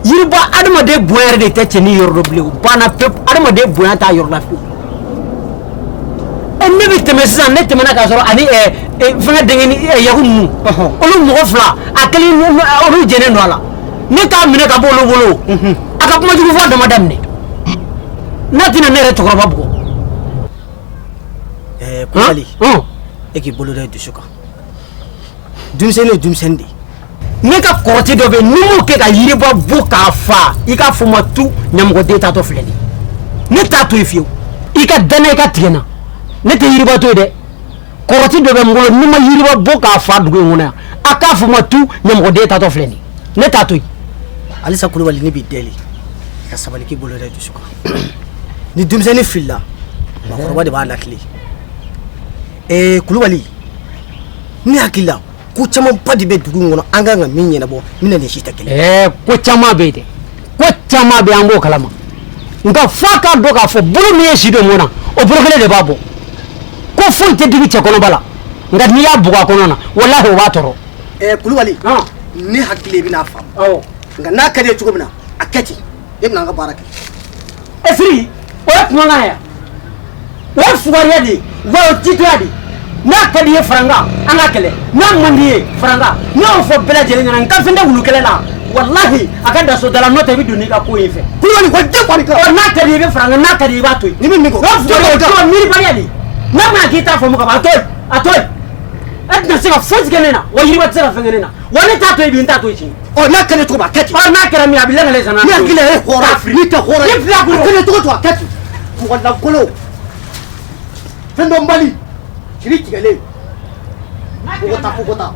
yiriba adamaden bonya yɛrɛ de tɛ cɛ ni yɔrɔ dɔ bilen o banna pewu adamaden bonya t'a yɔrɔ la pewu ne bɛ tɛmɛ sisan ne tɛmɛna k'a sɔrɔ ani fɛngɛ denkɛ ni yaku ninnu olu mɔgɔ 2 a kelen olu jɛnnen don a la ne t'a minɛ ka bɔ olu bolo a ka kumajugu fɔ a dama daminɛ n'a tɛna ne yɛrɛ cɛkɔrɔba bugɔ Kulubali e k'i bolo da dusu kan denmisɛnnin ye denmisɛnnin de ne ka kɔrɔtɛ dɔ bɛ ni m'o kɛ ka yiriba bɔ k'a fa i ka fɔ ma tu ɲamɔgɔden tatɔ filɛ nin ne t'a to yen fiyewu i ka danna i ka tigɛ na ne tɛ yiriba to yen dɛ kɔrɔtɛ dɔ bɛ n bolo ni ma yiriba bɔ k'a fa dugu in kɔnɔ yan a k'a fɔ ma tu ɲamɔgɔden tatɔ filɛ nin ne t'a to yen Alisa Kulubali ne b'i deli i ka sabali k'i bolo da dusu kan ni denmisɛnnin filila bakɔrɔba de b'a lakile Kulubali ne hakili la ko caman ba de bɛ dugu in kɔnɔ an kan ka min ɲɛnabɔ min na nin si tɛ kelen ko caman bɛ yen dɛ ko caman bɛ an b'o kalama nka f'a k'a dɔn k'a fɔ bolo min ye si don mun na o bolo kelen de b'a bɔ ko foyi tɛ digi cɛ kɔnɔba la nka n'i y'a bugɔ a kɔnɔ na walahi o b'a tɔɔrɔ. Kulubali ne hakili bɛna faamu nka n'a ka di ye cogo min na a kɛ ten e bɛna an ka baara kɛ. Siri o ye kumakan ye o ye fugariya de ye wa o titoya de n'a ka di ye faranga an ka kɛlɛ n'a man di ye faranga ne y'o fɔ bɛɛ lajɛlen ɲɛna n ka fɛn tɛ wulu kɛlɛ la walahi a ka da so dala n'o tɛ i bɛ don n'i ka ko in fɛ. Kulubali ko den kɔni kɛ. N'a ka di ye i bɛ faranga n'a ka di ye i b'a to yen. Ni min ko. o fugariya miiribaliya de n'a mana k'i t'a faamu ka ban a to yen a to yen e tɛna se ka foyi tigɛ ne na wa yiriba tɛ se ka fɛn kɛ ne na wa ne t'a to yen bi n t'a to yen sini. N'a kɛlen cogo min a kɛ ten. N'a kɛra min a bɛ lagale sanna. Ni hakili ye hɔrɔn n'i tɛ hɔrɔn ye. Ni fila kun. A kɛlen cogo a kɛ ten. Mɔgɔlangolo fɛn dɔ Mali kiri tigɛlen kogota.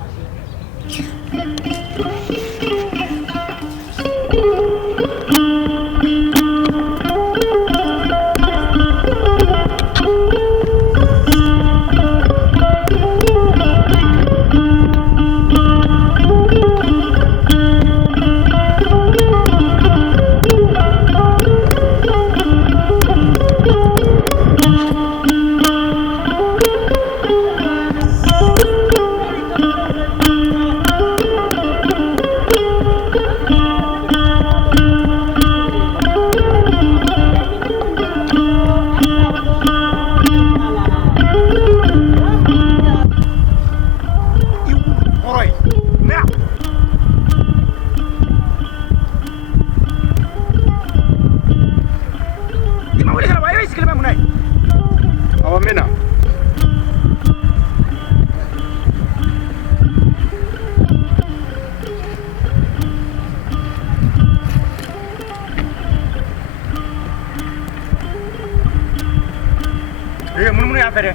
Mun y'a fɛ dɛ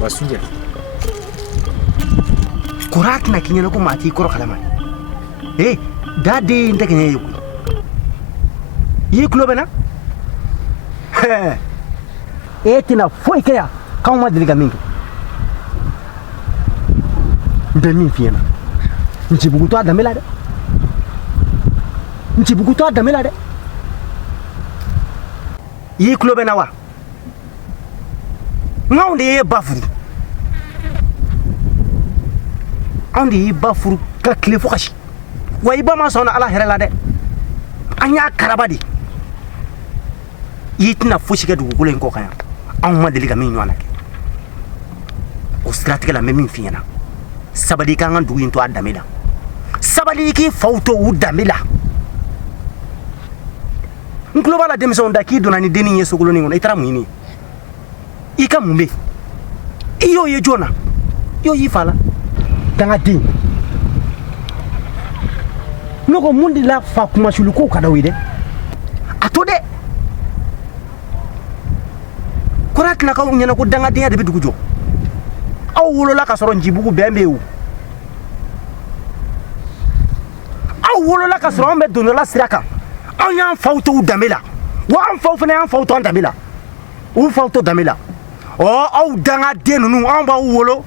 Basunjɛ kora tɛna k'i ɲɛna ko maa t'i kɔrɔ kalama da den tɛ kɛɲɛ ye koyi i y'i tulo bɛ na e tɛna foyi kɛ yan k'anw ma deli ka min kɛ n bɛ min f'i ɲɛna Ncibugu to a danbe la dɛ Ncibugu to a danbe la dɛ i y'i tulo bɛ na wa anw de ye ba furu anw de y'i ba furu ka tile fo ka si wa i ba ma sɔn na ala hɛrɛ la dɛ an y'a karaba de i tɛna fosi kɛ dugukolo in kɔ kan yan anw ma deli ka min ɲɔgɔn na kɛ o siratigɛ la n bɛ min f'i ɲɛna sabali k'an ka dugu in to a danbe la sabali k'i faw to u danbe la n tulo b'a la denmisɛnw da k'i donna ni dennin ye sogolonin kɔnɔ i taara mun ɲini i ka mun bɛ i y'o ye joona i y'o y'i fa la dangaden ne ko mun de la fa kumasulukow ka d'aw ye dɛ a to dɛ kɔrɔ tɛna k'aw ɲɛna ko dangadenya de bɛ dugu jɔ aw wolola ka sɔrɔ Ncibugu bɛn bɛ yen o aw wolola ka sɔrɔ an bɛ don dɔ la sira kan anw y'an faw to u danbe la wa an faw fana y'an faw to an danbe la u faw to danbe la aw dangaden ninnu anw b'aw wolo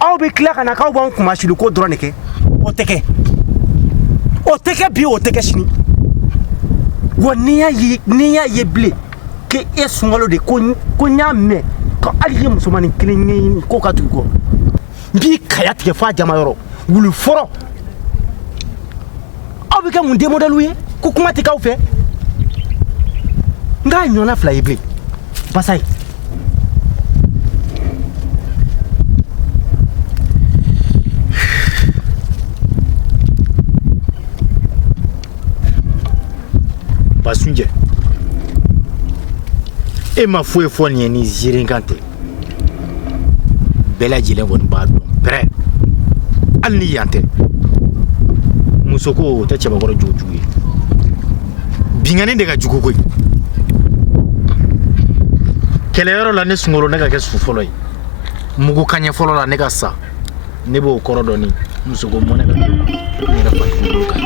aw bɛ tila ka na k'aw b'anw kumasiliko dɔrɔn de kɛ o tɛ kɛ bi o tɛ kɛ sini wa n'i y'a ye bilen k'e sunkalo de ko n y'a mɛn ko hali ye musomanin kelen ɲɛɲini k'o ka tugu kɔ n b'i kaya tigɛ f'a jama yɔrɔ wulu fɔlɔ aw bɛ kɛ mun den modèle ye ko kuma tɛ k'aw fɛ n k'a ɲɔgɔnna fila ye bilen basa ye Basunjɛ e ma foyi fɔ nin ye ni ziirinkan tɛ bɛɛ lajɛlen kɔni b'a dɔn pɛrɛ hali ni yan tɛ muso ko o tɛ cɛbakɔrɔ jogojugu ye binkani de ka jugu koyi kɛlɛyɔrɔ la ne sunkalo ne ka kɛ su fɔlɔ ye mugu kaɲɛ fɔlɔ la ne ka sa ne b'o kɔrɔ dɔn ni muso ko mɔnɛ ka ne yɛrɛ fatigi bolo kan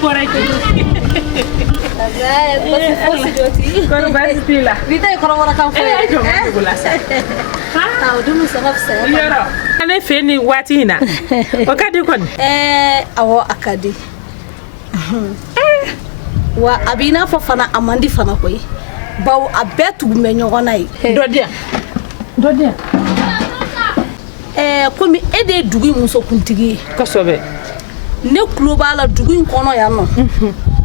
bɔra yen kɔrɔ baasi t'i la bi ta ye kɔrɔbɔrɔ kan fɔ ye jɔn ma dugu la sa o dun sɔngɔ fisaya yɔrɔ ne fɛ nin waati in na o ka di kɔni awɔ a ka di wa a b'i n'a fɔ fana a man di fana koyi bawo a bɛɛ tugun bɛ ɲɔgɔn na ye dɔ di yan komi e de ye dugu in musokuntigi ye kosɛbɛ ne tulo b'a la dugu in kɔnɔ yan nɔ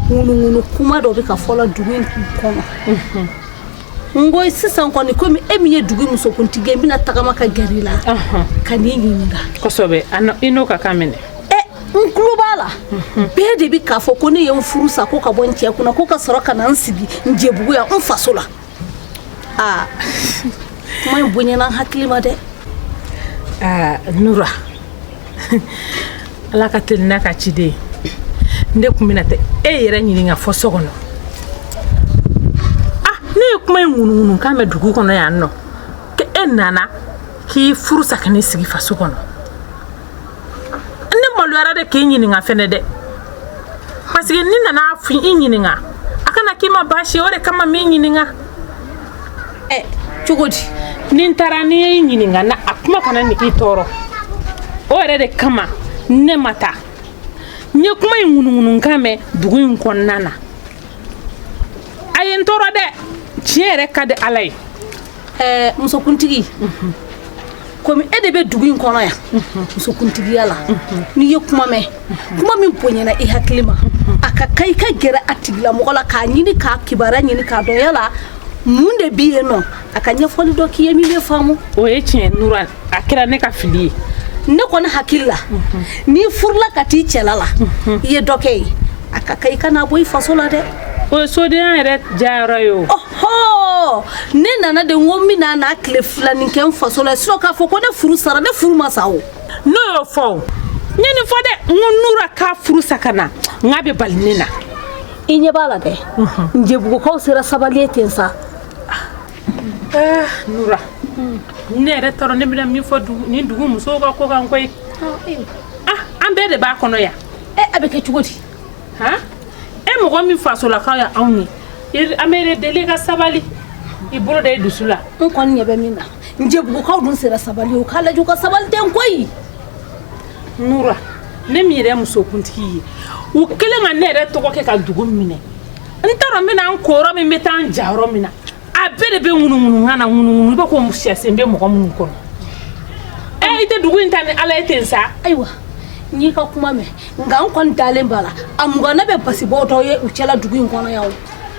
ŋunuŋunu kuma dɔ bɛ ka fɔla dugu in kɔnɔ n ko sisan kɔni komi e min ye dugu musokuntigi ye n bɛna tagama ka gɛrɛ i la ka n'i ɲininka kosɛbɛ i n'o ka kan minɛ n tulo b'a la bɛɛ de bɛ k'a fɔ ko ne ye n furu sa ko ka bɔ n cɛ kunna ko ka sɔrɔ ka na n sigi n jɛbugu yan n faso la kuma in bonyana n hakili ma dɛ Nura ala ka teli n'a ka ciden ne tun bɛna tɛ e yɛrɛ ɲininka fɔ so kɔnɔ ne ye kuma in ŋunuŋunu k'an bɛ dugu kɔnɔ yan nɔ ko e nana k'i furu sa ka ne sigi faso kɔnɔ ne maloyara de k'i ɲininka fɛnɛ dɛ parce que ni nana i ɲininka a kana k'i ma baasi ye o de kama min ɲininka cogo di ni n taara ni ye ɲininka na a kuma kana nin k'i tɔɔrɔ o yɛrɛ de kama ne ma taa n ye kuma in ŋunuŋunukan mɛn dugu in kɔnɔna na a ye n tɔɔrɔ dɛ tiɲɛ yɛrɛ ka di ala ye musokuntigi komi e de bɛ dugu in kɔnɔ yan musokuntigiya la n'i ye kuma mɛn kuma min bonyana i hakili ma a ka kan i ka gɛrɛ a tigilamɔgɔ la k'a ɲini k'a kibaruya ɲini k'a dɔn yala mun de b'i yen nɔ a ka ɲɛfɔli dɔ k'i ye min bɛ faamu o ye tiɲɛ Nura a kɛra ne ka fili ye ne kɔni hakili la n'i furula ka t'i cɛla la i ye dɔ kɛ ye a ka kan i kana bɔ i faso la dɛ o ye sodenya yɛrɛ jayɔrɔ ye o ɔhɔ ne nana de n ko n bɛna n'a tile filanin kɛ n faso la sinon k'a fɔ ko ne furu sara ne furu ma sa o n'o y'o fɔ o n ye nin fɔ dɛ n ko Nura k'a furu sa ka na n k'a bɛ bali ne na i ɲɛ b'a la dɛ njɛbugukaw sera sabali ye ten sa Nura ne yɛrɛ tɔɔrɔ ne bɛna min fɔ nin dugu musow ka ko kan koyi an bɛɛ de b'a kɔnɔ yan a bɛ kɛ cogo di e mɔgɔ min fasolakaw ye anw ye an bɛ deli ka sabali i bolo da i dusu la n kɔni ɲɛ bɛ min na njɛbugukaw dun sera sabali o k'a lajɛ u ka sabali tɛ n koyi Nura ne min yɛrɛ musokuntigi ye u kelen ka ne yɛrɛ tɔgɔ kɛ ka dugu minɛ n t'a dɔn n bɛna n ko yɔrɔ min bɛ taa n ja yɔrɔ min na a bɛɛ de bɛ ŋunuŋunukan na ŋunuŋunu i b'a ko sɛsen bɛ mɔgɔ minnu kɔnɔ i tɛ dugu in ta ni ala ye ten sa ayiwa n y'i ka kuma mɛn nka n kɔni dalen b'a la a mugana bɛ basibɔ dɔw ye u cɛla dugu in kɔnɔ yan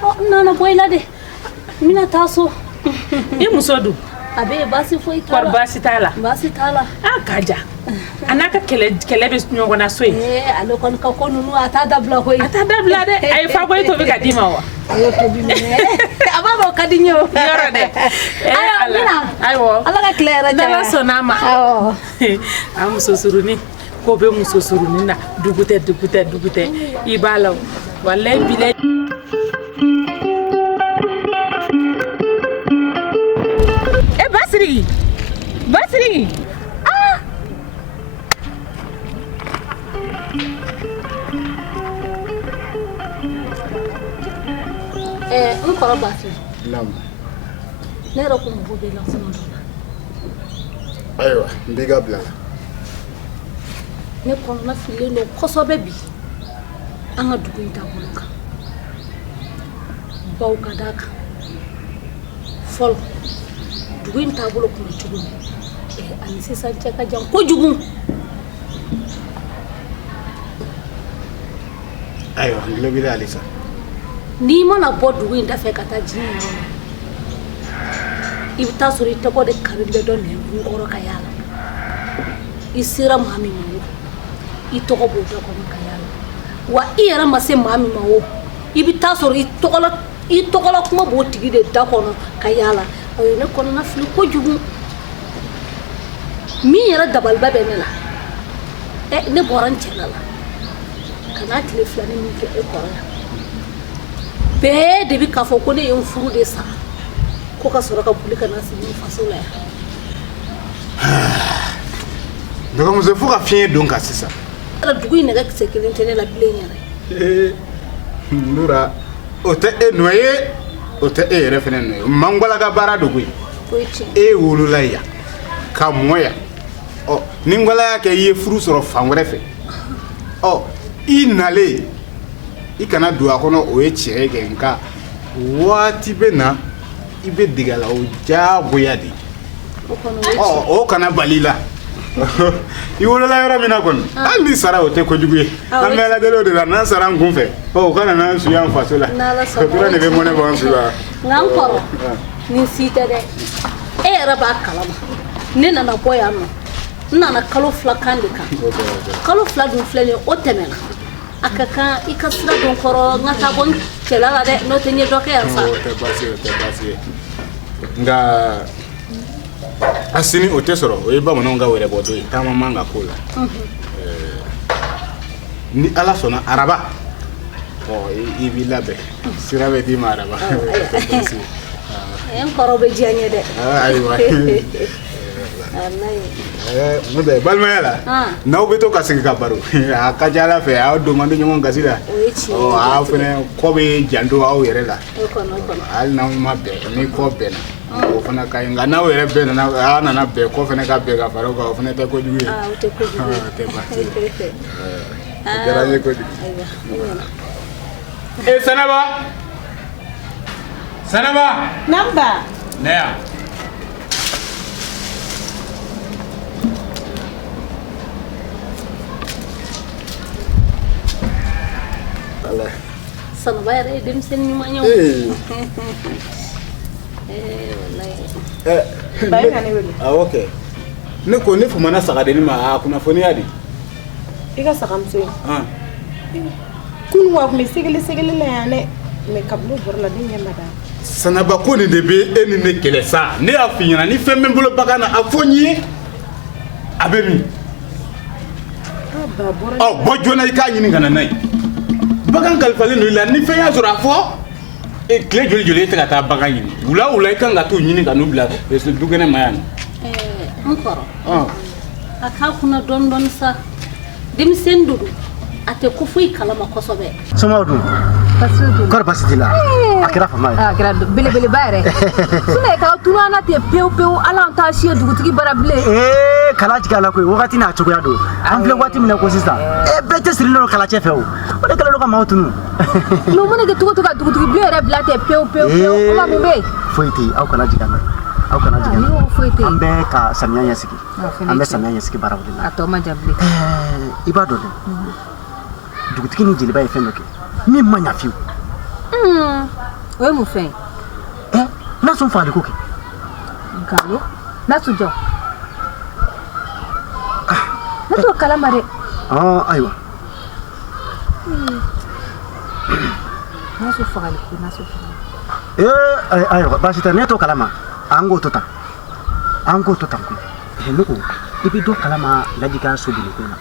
o n nana bɔ i la dɛ n bɛna taa so i muso dun a bɛ yen baasi foyi t'a la kɔri baasi t'a la baasi t'a la k'a ja a n'a ka kɛlɛ bɛ ɲɔgɔn na so yen ale kɔni ka ko ninnu a t'a dabila koyi a t'a dabila dɛ a ye fakoyi tobi ka d'i ma wa a y'o tobi minɛ a b'a dɔn o ka di n ye o yɔrɔ dɛ ayiwa ala ka tile yɛrɛ caya n'ala sɔnn'a ma a muso surunin ko bɛ muso surunin na dugu tɛ i b'a la o walayi bila Basiri n kɔrɔ Basiri ne yɛrɛ ko mɔgɔ bɛ lansuma dɔ la ayiwa n b'i ka bila la ne kɔnɔna fililen don kosɛbɛ bi an ka dugu in taabolo kan baw ka d'a kan fɔlɔ dugu in taabolo kun bɛ cogo min ani sisan cɛ ka jan kojugu ayiwa n tulo b'i la halisa n'i mana bɔ dugu in da fɛ ka taa jini yɔrɔ la i bɛ taa sɔrɔ i tɔgɔ de kari bɛ dɔ nɛnkun kɔrɔ ka yaala i sera maa min ma o i tɔgɔ b'o da kɔnɔ ka yaala wa i yɛrɛ ma se maa min ma o i bɛ taa sɔrɔ i tɔgɔla kuma b'o tigi de da kɔnɔ ka yaala o ye ne kɔnɔna fili kojugu min yɛrɛ dabaliba bɛ ne la ne bɔra n cɛla la ka n'a tile filanin min kɛ e kɔrɔ yan bɛɛ de bɛ k'a fɔ ko ne ye n furu de sa ko ka sɔrɔ ka boli ka na sigi n faso la yan dɔgɔmuso fo ka fiɲɛ don kan sisan dugu in nɛgɛ kisɛ kelen tɛ ne la bilen yɛrɛ Nura o tɛ e nɔ ye o tɛ e yɛrɛ fɛnɛ nɔ ye mangwala ka baara do koyi e wolola yan ka mɔ yan ni ngwala y'a kɛ i ye furu sɔrɔ fan wɛrɛ fɛ i nalen i kana don a kɔnɔ o ye tiɲɛ ye kɛ nka waati bɛ na i bɛ dege a la o diyagoya de o kana bali la i wolola yɔrɔ min na kɔni hali ni sara o tɛ kojugu ye an bɛ ala deli o de la n'an sara an kun fɛ o kana n'an suya an faso la sutura de bɛ mɔnɛ bɔ an suya nka n kɔrɔ nin si tɛ dɛ e yɛrɛ b'a kalama ne nana bɔ yan nɔ n nana kalo 2 kan de kan kalo 2 dun filɛ nin ye o tɛmɛna a ka kan i ka sira dɔn kɔrɔ n ka taa bɔ n cɛla la dɛ n'o tɛ n ye dɔ kɛ yan sa o tɛ baasi ye nka a sini o tɛ sɔrɔ o ye bamananw ka wɛrɛ bɔtɔ ye taama man ka k'o la ni ala sɔnna araba i b'i labɛn sira bɛ d'i ma araba n kɔrɔ bɛ diya n ye dɛ ayiwa n'o tɛ balimaya la n'aw bɛ to ka sigi ka baro a ka ca ala fɛ aw don man di ɲɔgɔn gasi la aw fɛnɛ kɔ bɛ janto aw yɛrɛ la hali n'aw ma bɛn ni kɔ bɛnna o fana ka ɲi nka n'aw yɛrɛ bɛn nana aw nana bɛn kɔ fɛnɛ ka bɛn ka fara o kan o fɛnɛ tɛ kojugu ye o tɛ baasi ye o diyara n ye kojugu Sanaba namba ne yan Sanaba yɛrɛ ye denmisɛnnin ɲuman ye awɔ kɛ ne ko ne famana sagadenni ma a kunnafoniya di I ka sagamuso ye kunun wa kun bɛ segeli la yan dɛ mais kabini bɔra la den ɲɛ ma da Sanaba ko nin de bɛ e ni ne kɛlɛ sa ne y'a f'i ɲɛna ni fɛn bɛ n bolo bagan na a fɔ n ye a bɛ min bɔ joona I k'a ɲini ka na n'a ye bagan kalifalen don I la ni fɛn y'a sɔrɔ a fɔ tile joli e tɛ ka taa bagan ɲini wula I kan ka t'u ɲini ka n'u bila dukɛnɛ ma yan n kɔrɔ a k'a kunna dɔɔni sa denmisɛnnin do a tɛ ko foyi kalama kosɛbɛ somaw dun kɔri basi t'i la a kɛra fama ye a kɛra belebeleba yɛrɛ sinɛ k'aw tunu an na ten pewu pewu ala an t'a si ye dugutigi bara bilen kala jigin a la koyi wagati n'a cogoya don an filɛ waati min na ko sisan bɛɛ tɛ sirilen don kala cɛ fɛ o de kɛlen don ka maaw tunu mɛ mun de kɛ cogo to ka dugutigi bilen yɛrɛ bila ten pewu pewu pewu o ma mun bɛ yen foyi tɛ yen aw kana jigin a la aw kana jigin a la an bɛ ka samiya ɲɛsigi an bɛ samiya ɲɛsigi baaraw de la a tɔ ma ja bilen I b'a dɔn dɛ dugutigi ni jeliba ye fɛn dɔ kɛ min ma ɲa fiyewu o ye mun fɛn ye n'a sɔn fagali ko kɛ nkalon n'a tun jɔ ne t'o kalama dɛ ayiwa n'a sɔn fagali ko n'a sɔn fagali ayiwa baasi tɛ ne t'o kalama an k'o to tan koyi ne ko I bɛ dɔ kalama Laji ka so binni ko in na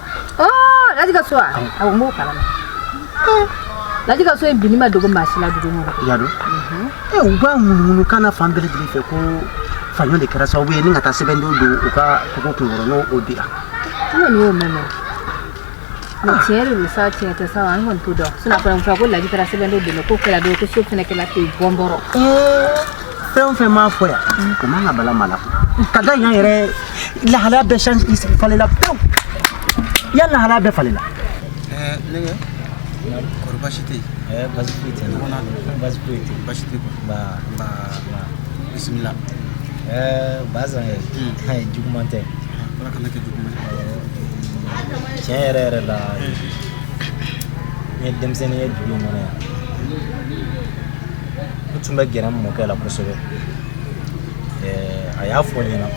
Laji ka so a awɔ n b'o kalama Laji ka so in binni ma dogo maa si la dugu kɔnɔ y'a dɔn u b'a ŋunuŋunu kan na fan bɛɛ lajɛlen fɛ ko faɲɔ de kɛra sababu ye ni ka taa sɛbɛndenw don u ka kogo kunkɔrɔ n'o dira n kɔni y'o mɛn mɛ tiɲɛ de don sa tiɲɛ tɛ sa an kɔni t'o dɔn sinɔn après muso ko Laji kɛra sɛbɛndenw dɛmɛ ko kɛra don ko so fɛnɛ kɛra ten bɔnbɔrɔ fɛn o fɛn m'a fɔ yan o man ka bala maa la ka da yan yɛrɛ lahalaya bɛɛ falela pewu yan lahalaya bɛɛ falela nɛgɛ kɔrɔ basi tɛ yen basi foyi tɛ n basi foyi tɛ basi tɛ ba bisimila bazan ye juguman tɛ ala kana kɛ juguman tiɲɛ yɛrɛ la n ye denmisɛnnin ye dugu in kɔnɔ yan n tun bɛ gɛrɛ n mɔkɛ la kosɛbɛ a y'a fɔ n ɲɛna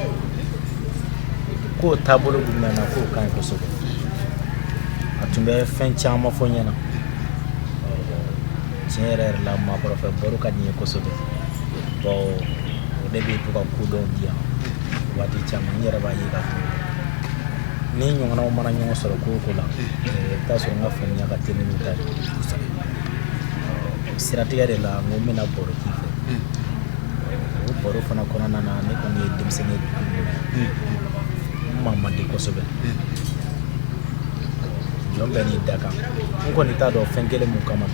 k'o taabolo jumɛn na k'o ka ɲi kosɛbɛ a tun bɛ fɛn caman fɔ n ɲɛna tiɲɛ yɛrɛ la maakɔrɔfɛ baro ka di n ye kosɛbɛ o de bɛ to ka ko dɔw di yan waati caman n yɛrɛ b'a ye k'a fɔ ni ɲɔgɔnnaw mana ɲɔgɔn sɔrɔ ko o ko la i bɛ taa sɔrɔ n ka faamuya ka teli ni ta ye siratigɛ de la n ko n bɛna baro k'i fɛ o baro fana kɔnɔna na ne kɔni ye denmisɛnnin ye dugu in kɔnɔ n maa man di kosɛbɛ jɔn bɛ n'i da kan n kɔni t'a dɔn fɛn kelen mun kama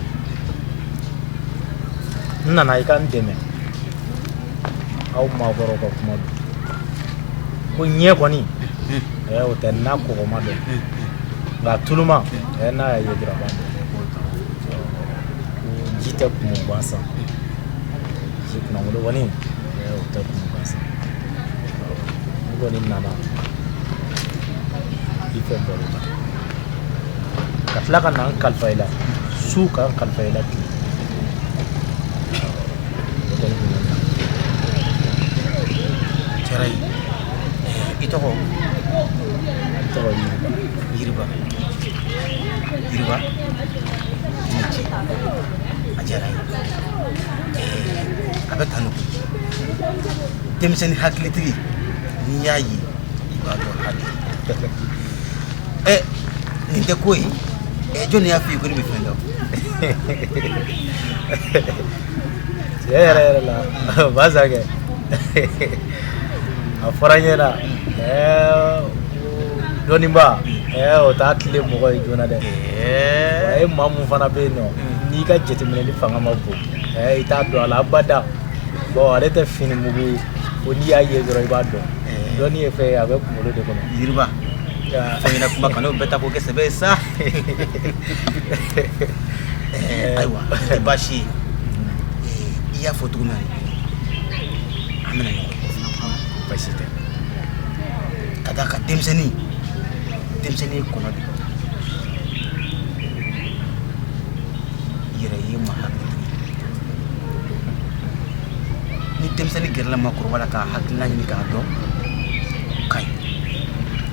n nana I ka n dɛmɛ aw maakɔrɔw ka kuma don ko ɲɛ kɔni o tɛ n'a kɔgɔma dɔn nka tuluma n'a y'a ye dɔrɔn a b'a dɔn ji tɛ kumu gansan ji kunnafolo kɔni o tɛ kumu gansan n kɔni nana I fɛ baro la ka tila ka na n kalifa I la su ka n kalifa I la tile Cɛra I tɔgɔ Yiriba Yiriba ni ce a diyara n ye a bɛ tan denmisɛnnin hakilitigi n'i y'a ye I b'a dɔn hali nin tɛ ko ye jɔn y'a f'i ye ko ne bɛ fɛn dɔn tiɲɛ yɛrɛ la Bazakɛ a fɔra n ɲɛna dɔnniba o t'a tile mɔgɔ ye joona dɛ wa e maa mun fana bɛ yen nɔ n'i ka jateminɛli fanga ma bon I t'a dɔn a la abada bon ale tɛ fini mugu ye ko n'i y'a ye dɔrɔn I b'a dɔn dɔnni ye fɛn ye a bɛ kunkolo de kɔnɔ Yiriba fɛn ɲɛna kuma kan n'o bɛɛ ta k'o kɛ sɛbɛ ye sa ayiwa tɛ baasi ye I y'a fɔ cogo min an bɛna ɲɔgɔn baasi tɛ ka d'a kan denmisɛnnin ye kɔnɔ de yɛrɛ ye ma hakilitigi ni denmisɛnnin gɛrɛla maakɔrɔba la k'a hakilina ɲini k'a dɔn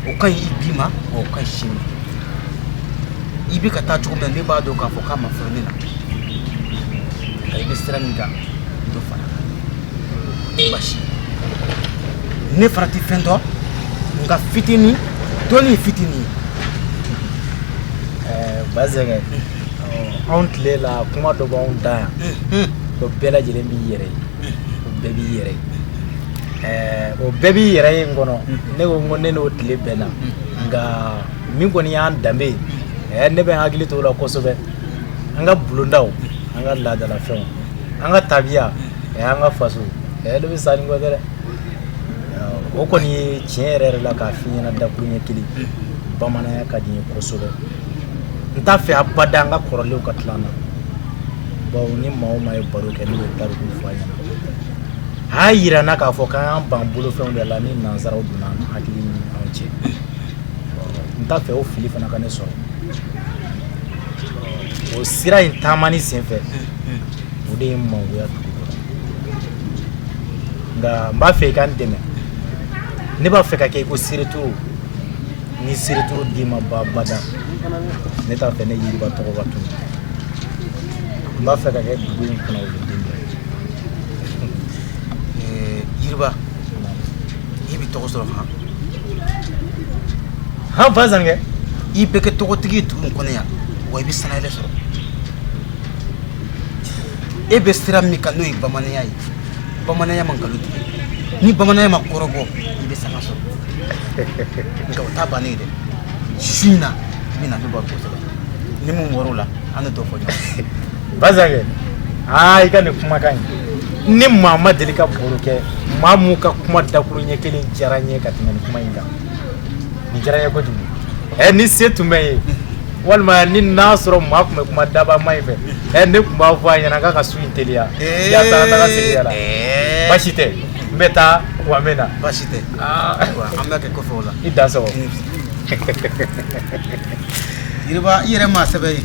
o ka ɲi I bi ma o ka ɲi sini I bɛ ka taa cogo min na ne b'a dɔn k'a fɔ k'a ma fɔlɔ ne la nka I bɛ sira min kan dɔ fara baasi ne fara tɛ fɛn dɔn nka fitinin dɔnni ye fitinin Bazakɛ anw tile la kuma dɔ b'anw da yan o bɛɛ lajɛlen b'i yɛrɛ ye o bɛɛ b'i yɛrɛ ye o bɛɛ b'i yɛrɛ ye n kɔnɔ ne ko n ko ne n'o tile bɛnna nka min kɔni y'an danbe ye ne bɛ n hakili to o la kosɛbɛ an ka bulondaw an ka laadalafɛnw an ka tabiya an ka faso ne bɛ sa nin kɔ dɛ o kɔni ye tiɲɛ yɛrɛ yɛrɛ la k'a f'i ɲɛna dakuru ɲɛ kelen bamananya ka di n ye kosɛbɛ n t'a fɛ abada an ka kɔrɔlenw ka tila an na bawo ni maa o maa ye baro kɛ n'u ye tariku fɔ a ɲɛna a y'a yira n na k'a fɔ k'an y'an ban bolofɛnw de la ni nanzaraw donna an hakili ni anw cɛ n t'a fɛ o fili fana ka ne sɔrɔ o sira in taamani senfɛ o de ye n mangoya dugu kɔnɔ nka n b'a fɛ I ka n dɛmɛ ne b'a fɛ ka kɛ I ko sereturu ni sereturu d'i ma bada ne t'a fɛ ne Yiriba tɔgɔ ka tunu n b'a fɛ ka kɛ dugu in kɔnɔ wuluden dɔ ye Yiriba I bɛ tɔgɔ sɔrɔ han Bazakɛ I bɛ kɛ tɔgɔtigi ye dugu in kɔnɔ yan wa I bɛ sanayɛlɛ sɔrɔ e bɛ sira min kan n'o ye bamananya ye bamananya ma nkalon tigɛ ni bamananya ma kɔrɔbɔ I bɛ sanga sɔrɔ nka o t'a bannen ye dɛ su in na I bɛ na ne bɔ kosɛbɛ ni mun bɔr'o la an bɛ dɔ fɔ ɲɔgɔn Bazakɛ I ka nin kumakan in ni maa ma deli ka baro kɛ maa mun ka kuma dakuru ɲɛ kelen diyara n ye ka tɛmɛ nin kuma in kan nin diyara n ye kojugu ni se tun bɛ ye walima ni n'a sɔrɔ maa tun bɛ kuma daba ma in fɛ ne tun b'a fɔ a ɲɛna k'a ka su in teliya yaasa an taga seliya la baasi tɛ n bɛ taa wa n bɛ na baasi tɛ ayiwa an bɛ kɛ kɔfɛ o la I dan sɔgɔ Yiriba I yɛrɛ maa sɛbɛ ye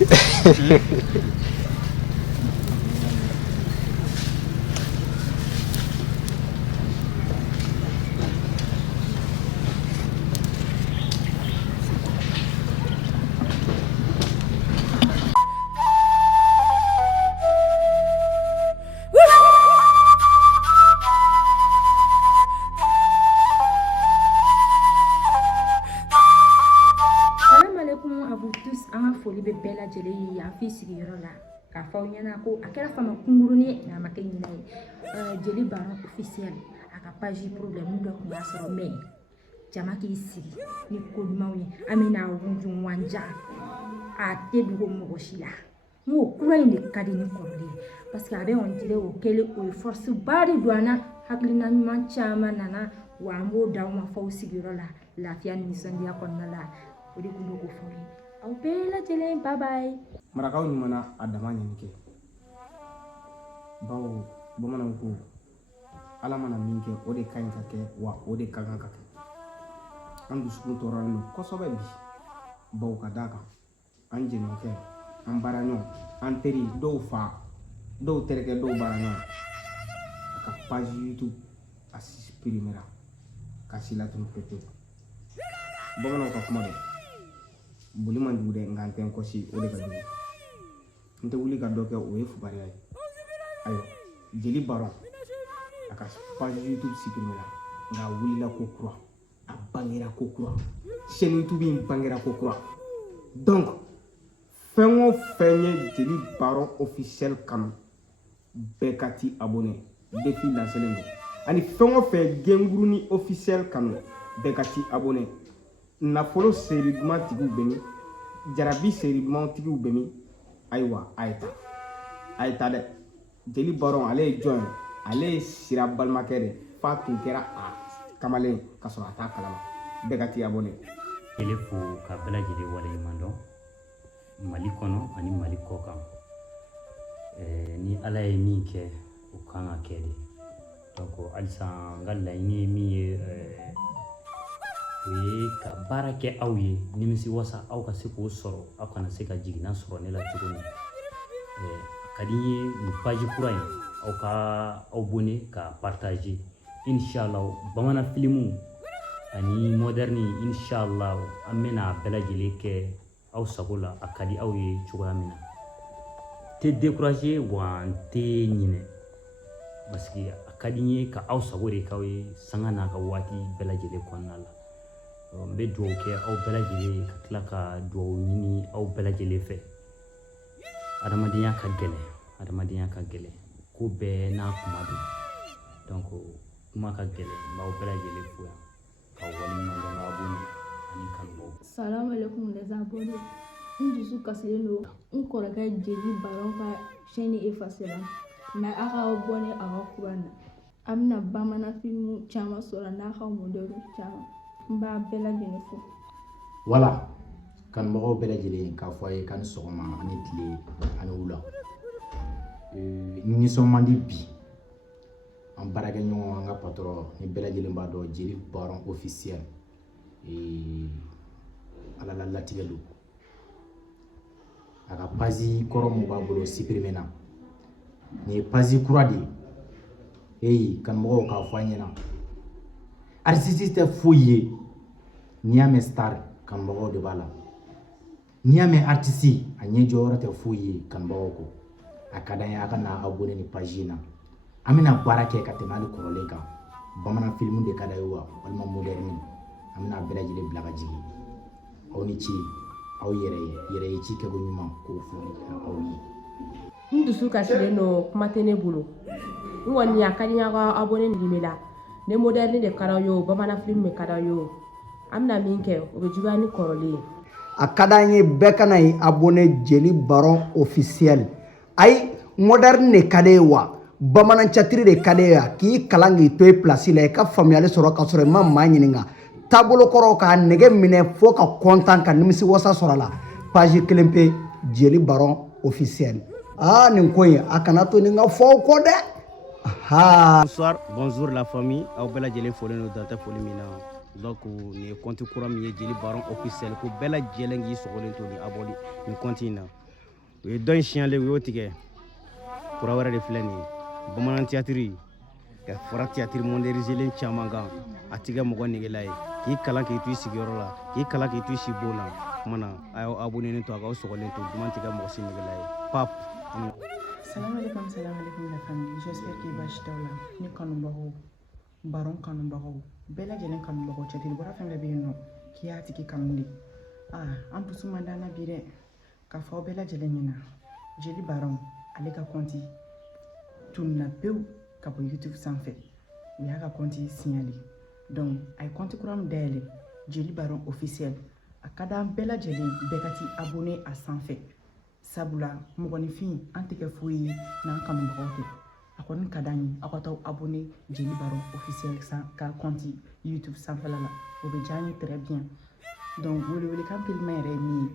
k'a fɔ aw ɲɛna ko a kɛra fama kungurunin ye nka a ma kɛ ɲinɛ ye jeli baron officiel a ka page problème dɔ tun b'a sɔrɔ mais jama k'i sigi ni ko ɲumanw ye an bɛna wunjunwanja a tɛ dogo mɔgɔ si la n ko kura in de ka di ni kɔrɔlen parce que a bɛ on dirait o kɛlen o ye force ba de don an na hakilina ɲuman caman nana wa an b'o d'aw ma f'aw sigiyɔrɔ la lafiya ni nisɔndiya kɔnɔna la o de tun bɛ k'o fɔ ye aw bɛɛ lajɛlen bye bye. marakaw ɲumanna a dama ɲini kɛ bawo bamananw ko ala mana min kɛ o de ka ɲi ka kɛ wa o de ka kan ka kɛ an dusukun tɔɔrɔlen don kosɛbɛ bi bawo ka d'a kan an jɛɲɔgɔnkɛ an baaraɲɔgɔn an teri dɔw fa dɔw terikɛ dɔw baaraɲɔgɔn a ka page YouTube a suprimera ka si latunu pepewu bamananw ka kuma dɔn boli man jugu dɛ nka n tɛ n kɔsi o de ka jugu n tɛ wuli ka dɔ kɛ o ye fugariya ye ayiwa jeli baron a ka page YouTube suprimera nka a wulila ko kura a bangera ko kura chaîne YouTube in bangera ko kura donc fɛn o fɛn ye jeli baron officiel kanu bɛɛ ka ti abonné défi lancelen don ani fɛn o fɛn genguruni officiel kanu bɛɛ ka ti abonné nafolo seri duman tigiw bɛ min jarabi seri duman tigiw bɛ min ayiwa a ye ta dɛ jeli baron ale ye jɔn ye ale ye sira balimakɛ de fa tun kɛra a kamalen ka sɔrɔ a t'a kalama bɛɛ ka ti abonné ele fo ka bɛɛ lajɛlen waleɲuman dɔn mali kɔnɔ ani mali kɔ kan ni ala ye min kɛ o kan ka kɛ de donc halisa n ka laɲini ye min ye o ye ka baara kɛ aw ye nimisi wasa aw ka se k'o sɔrɔ aw kana se ka jiginna sɔrɔ ne la cogo min a ka di n ye nin page kura in aw ka aw bone ka partager inshallah bamanan filimu ani moderni inshallah an bɛna bɛɛ lajɛlen kɛ aw sago la a ka di aw ye cogoya min na tɛ décourager wa n tɛ ɲinɛ parce que a ka di n ye ka aw sago de k'aw ye sanga n'a ka waati bɛɛ lajɛlen kɔnɔna la n bɛ dugawu kɛ aw bɛɛ lajɛlen ka tila ka dugawu ɲini aw bɛɛ lajɛlen fɛ adamadenya ka gɛlɛn ko bɛɛ n'a kuma don donc kuma ka gɛlɛn n b'aw bɛɛ lajɛlen fo yan ka waleɲuman dɔn ka abonné ani kanubaw. Salam alaikum les abonnés. N dusu kasilen don n kɔrɔkɛ jeli baron ka chaîne effacera mais a ka abonné a ka kuran na a bɛna bamanan filimu caman sɔrɔ n'a ka modèle caman n b'a bɛɛ lajɛlen fo. Wala kanubagaw bɛɛ lajɛlen k'a fɔ a ye k'a ni sɔgɔma ani tile ani wula nisɔn man di bi an baarakɛɲɔgɔn an ka patron ni bɛɛ lajɛlen b'a dɔn jeli baron officiel ala la latigɛ don a ka page kɔrɔ mun b'a bolo supprimer na nin ye page kura de ye kanubagaw k'a fɔ an ɲɛna artiste tɛ foyi ye n'i y'a mɛn star kanubagaw de b'a la n'i y'a mɛn artiste a ɲɛ jɔyɔrɔ tɛ foyi ye kanubagaw kɔ a ka d'an ye a ka na abonné ni page in na an bɛna baara kɛ ka tɛmɛ hali kɔrɔlen kan bamanan filimu de ka d'a ye wa walima moderni an bɛna bɛɛ lajɛlen bila ka jigin aw ni ce aw yɛrɛ ye ci kɛko ɲuman k'o foli aw ye. N dusu kasilen don kuma tɛ ne bolo n kɔni a ka di n ye aw ka abonné nin la ni moderni de ka d'aw ye o bamanan filimu de ka d'aw ye o an bɛna min kɛ o bɛ juguya ni kɔrɔlen ye. A ka d'an ye bɛɛ kana ye abonné jeli baron officiel ayi moderni de ka d'e ye wa bamanan catiri de ka d'e ye k'i kalan k'i to i place la i ka faamuyali sɔrɔ ka sɔrɔ i ma maa ɲininka taabolo kɔrɔ k'a nɛgɛ minɛ fo ka content ka nimisi wasa sɔrɔ a la page kelen pe jeli baron officiel nin ko in a kana to nin ka fɔ aw kɔ dɛ. Bonsoir, bonjour la famille aw bɛɛ lajɛlen folen don dan tɛ foli min na donc nin ye compte kura min ye jeli baron officiel ko bɛɛ lajɛlen k'i sɔgɔlen to ni abonné nin compte in na o ye dɔ in siɲɛlen u y'o tigɛ kura wɛrɛ de filɛ nin ye bamanan théâtre ka fara théâtre moderniselen caman kan a tigɛ mɔgɔ negela ye k'i kalan k'i to i sigiyɔrɔ la k'i kalan k'i to i si bon na kuma na a y'aw abonné to a k'aw sɔgɔlen to duman tigɛ mɔgɔ si negela ye pap. Salam alaikum la famille. J'espère que basi t'aw la ni kanubagaw baron kanubagaw bɛɛ lajɛlen kanubagaw cɛtiri bɔra fɛn bɛɛ bɛ yen nɔ k'i y'a tigi kanu de an dusu man d'an na bi dɛ k'a fɔ aw bɛɛ lajɛlen ɲɛna jeli baron ale ka compte tununna pewu ka bɔ YouTube sanfɛ u y'a ka compte signalé donc a ye compte kura min dayɛlɛ jeli baron officiel a ka d'an bɛɛ lajɛlen bɛɛ ka ti abonné a sanfɛ sabula mɔgɔninfin an tɛ kɛ foyi ye n'an kanubagaw tɛ a kɔni ka d'an ye aw ka taa abonné jeli baron officiel ka compte youtube sanfɛla la o bɛ diya an ye très bien donc welewelekan telima yɛrɛ ye min ye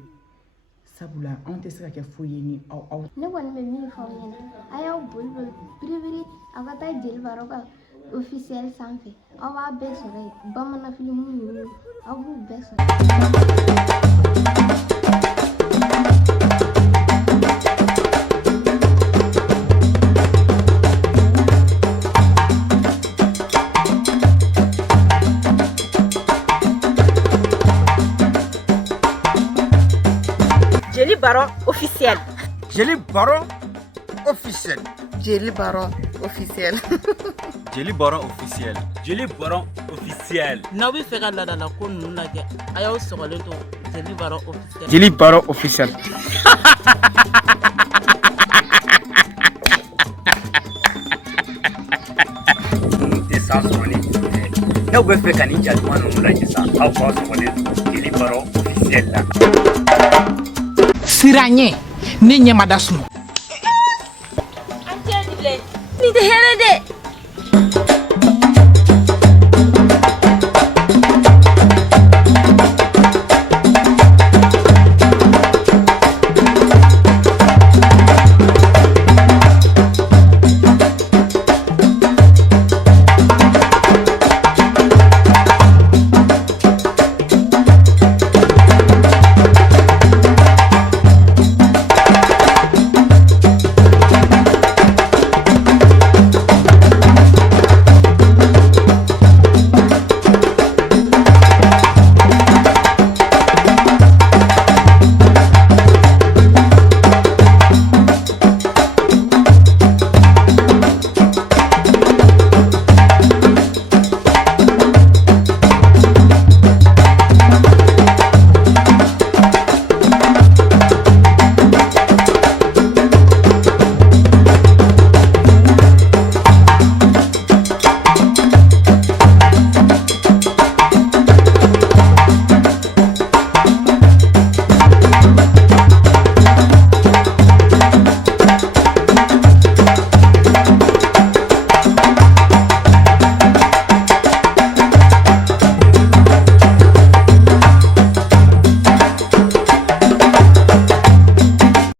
sabula anw tɛ se ka kɛ foyi ye ni aw ne kɔni bɛ min fɔ aw ɲɛna a y'aw boli biribiri aw ka taa jeli baro ka officiel sanfɛ aw b'a bɛɛ sɔrɔ yen bamanan filimu ninnu aw b'u bɛɛ sɔrɔ Jeli Baron officiel. Jeli Baron officiel. Jeli Baron officiel. Jeli Baron officiel. Jeli Baron officiel. N'aw bɛ fɛ ka ladala ko ninnu lajɛ a y'aw sɔgɔlen to Jeli Baron officiel. Jeli Baron officiel. Tɛ san sɔrɔli n'aw bɛ fɛ ka nin jatuma ninnu lajɛ sa aw k'aw sɔgɔlen to Jeli Baron officiel la. Siranye ne ɲɛma da sunɔ. Nin tɛ hɛrɛ dɛ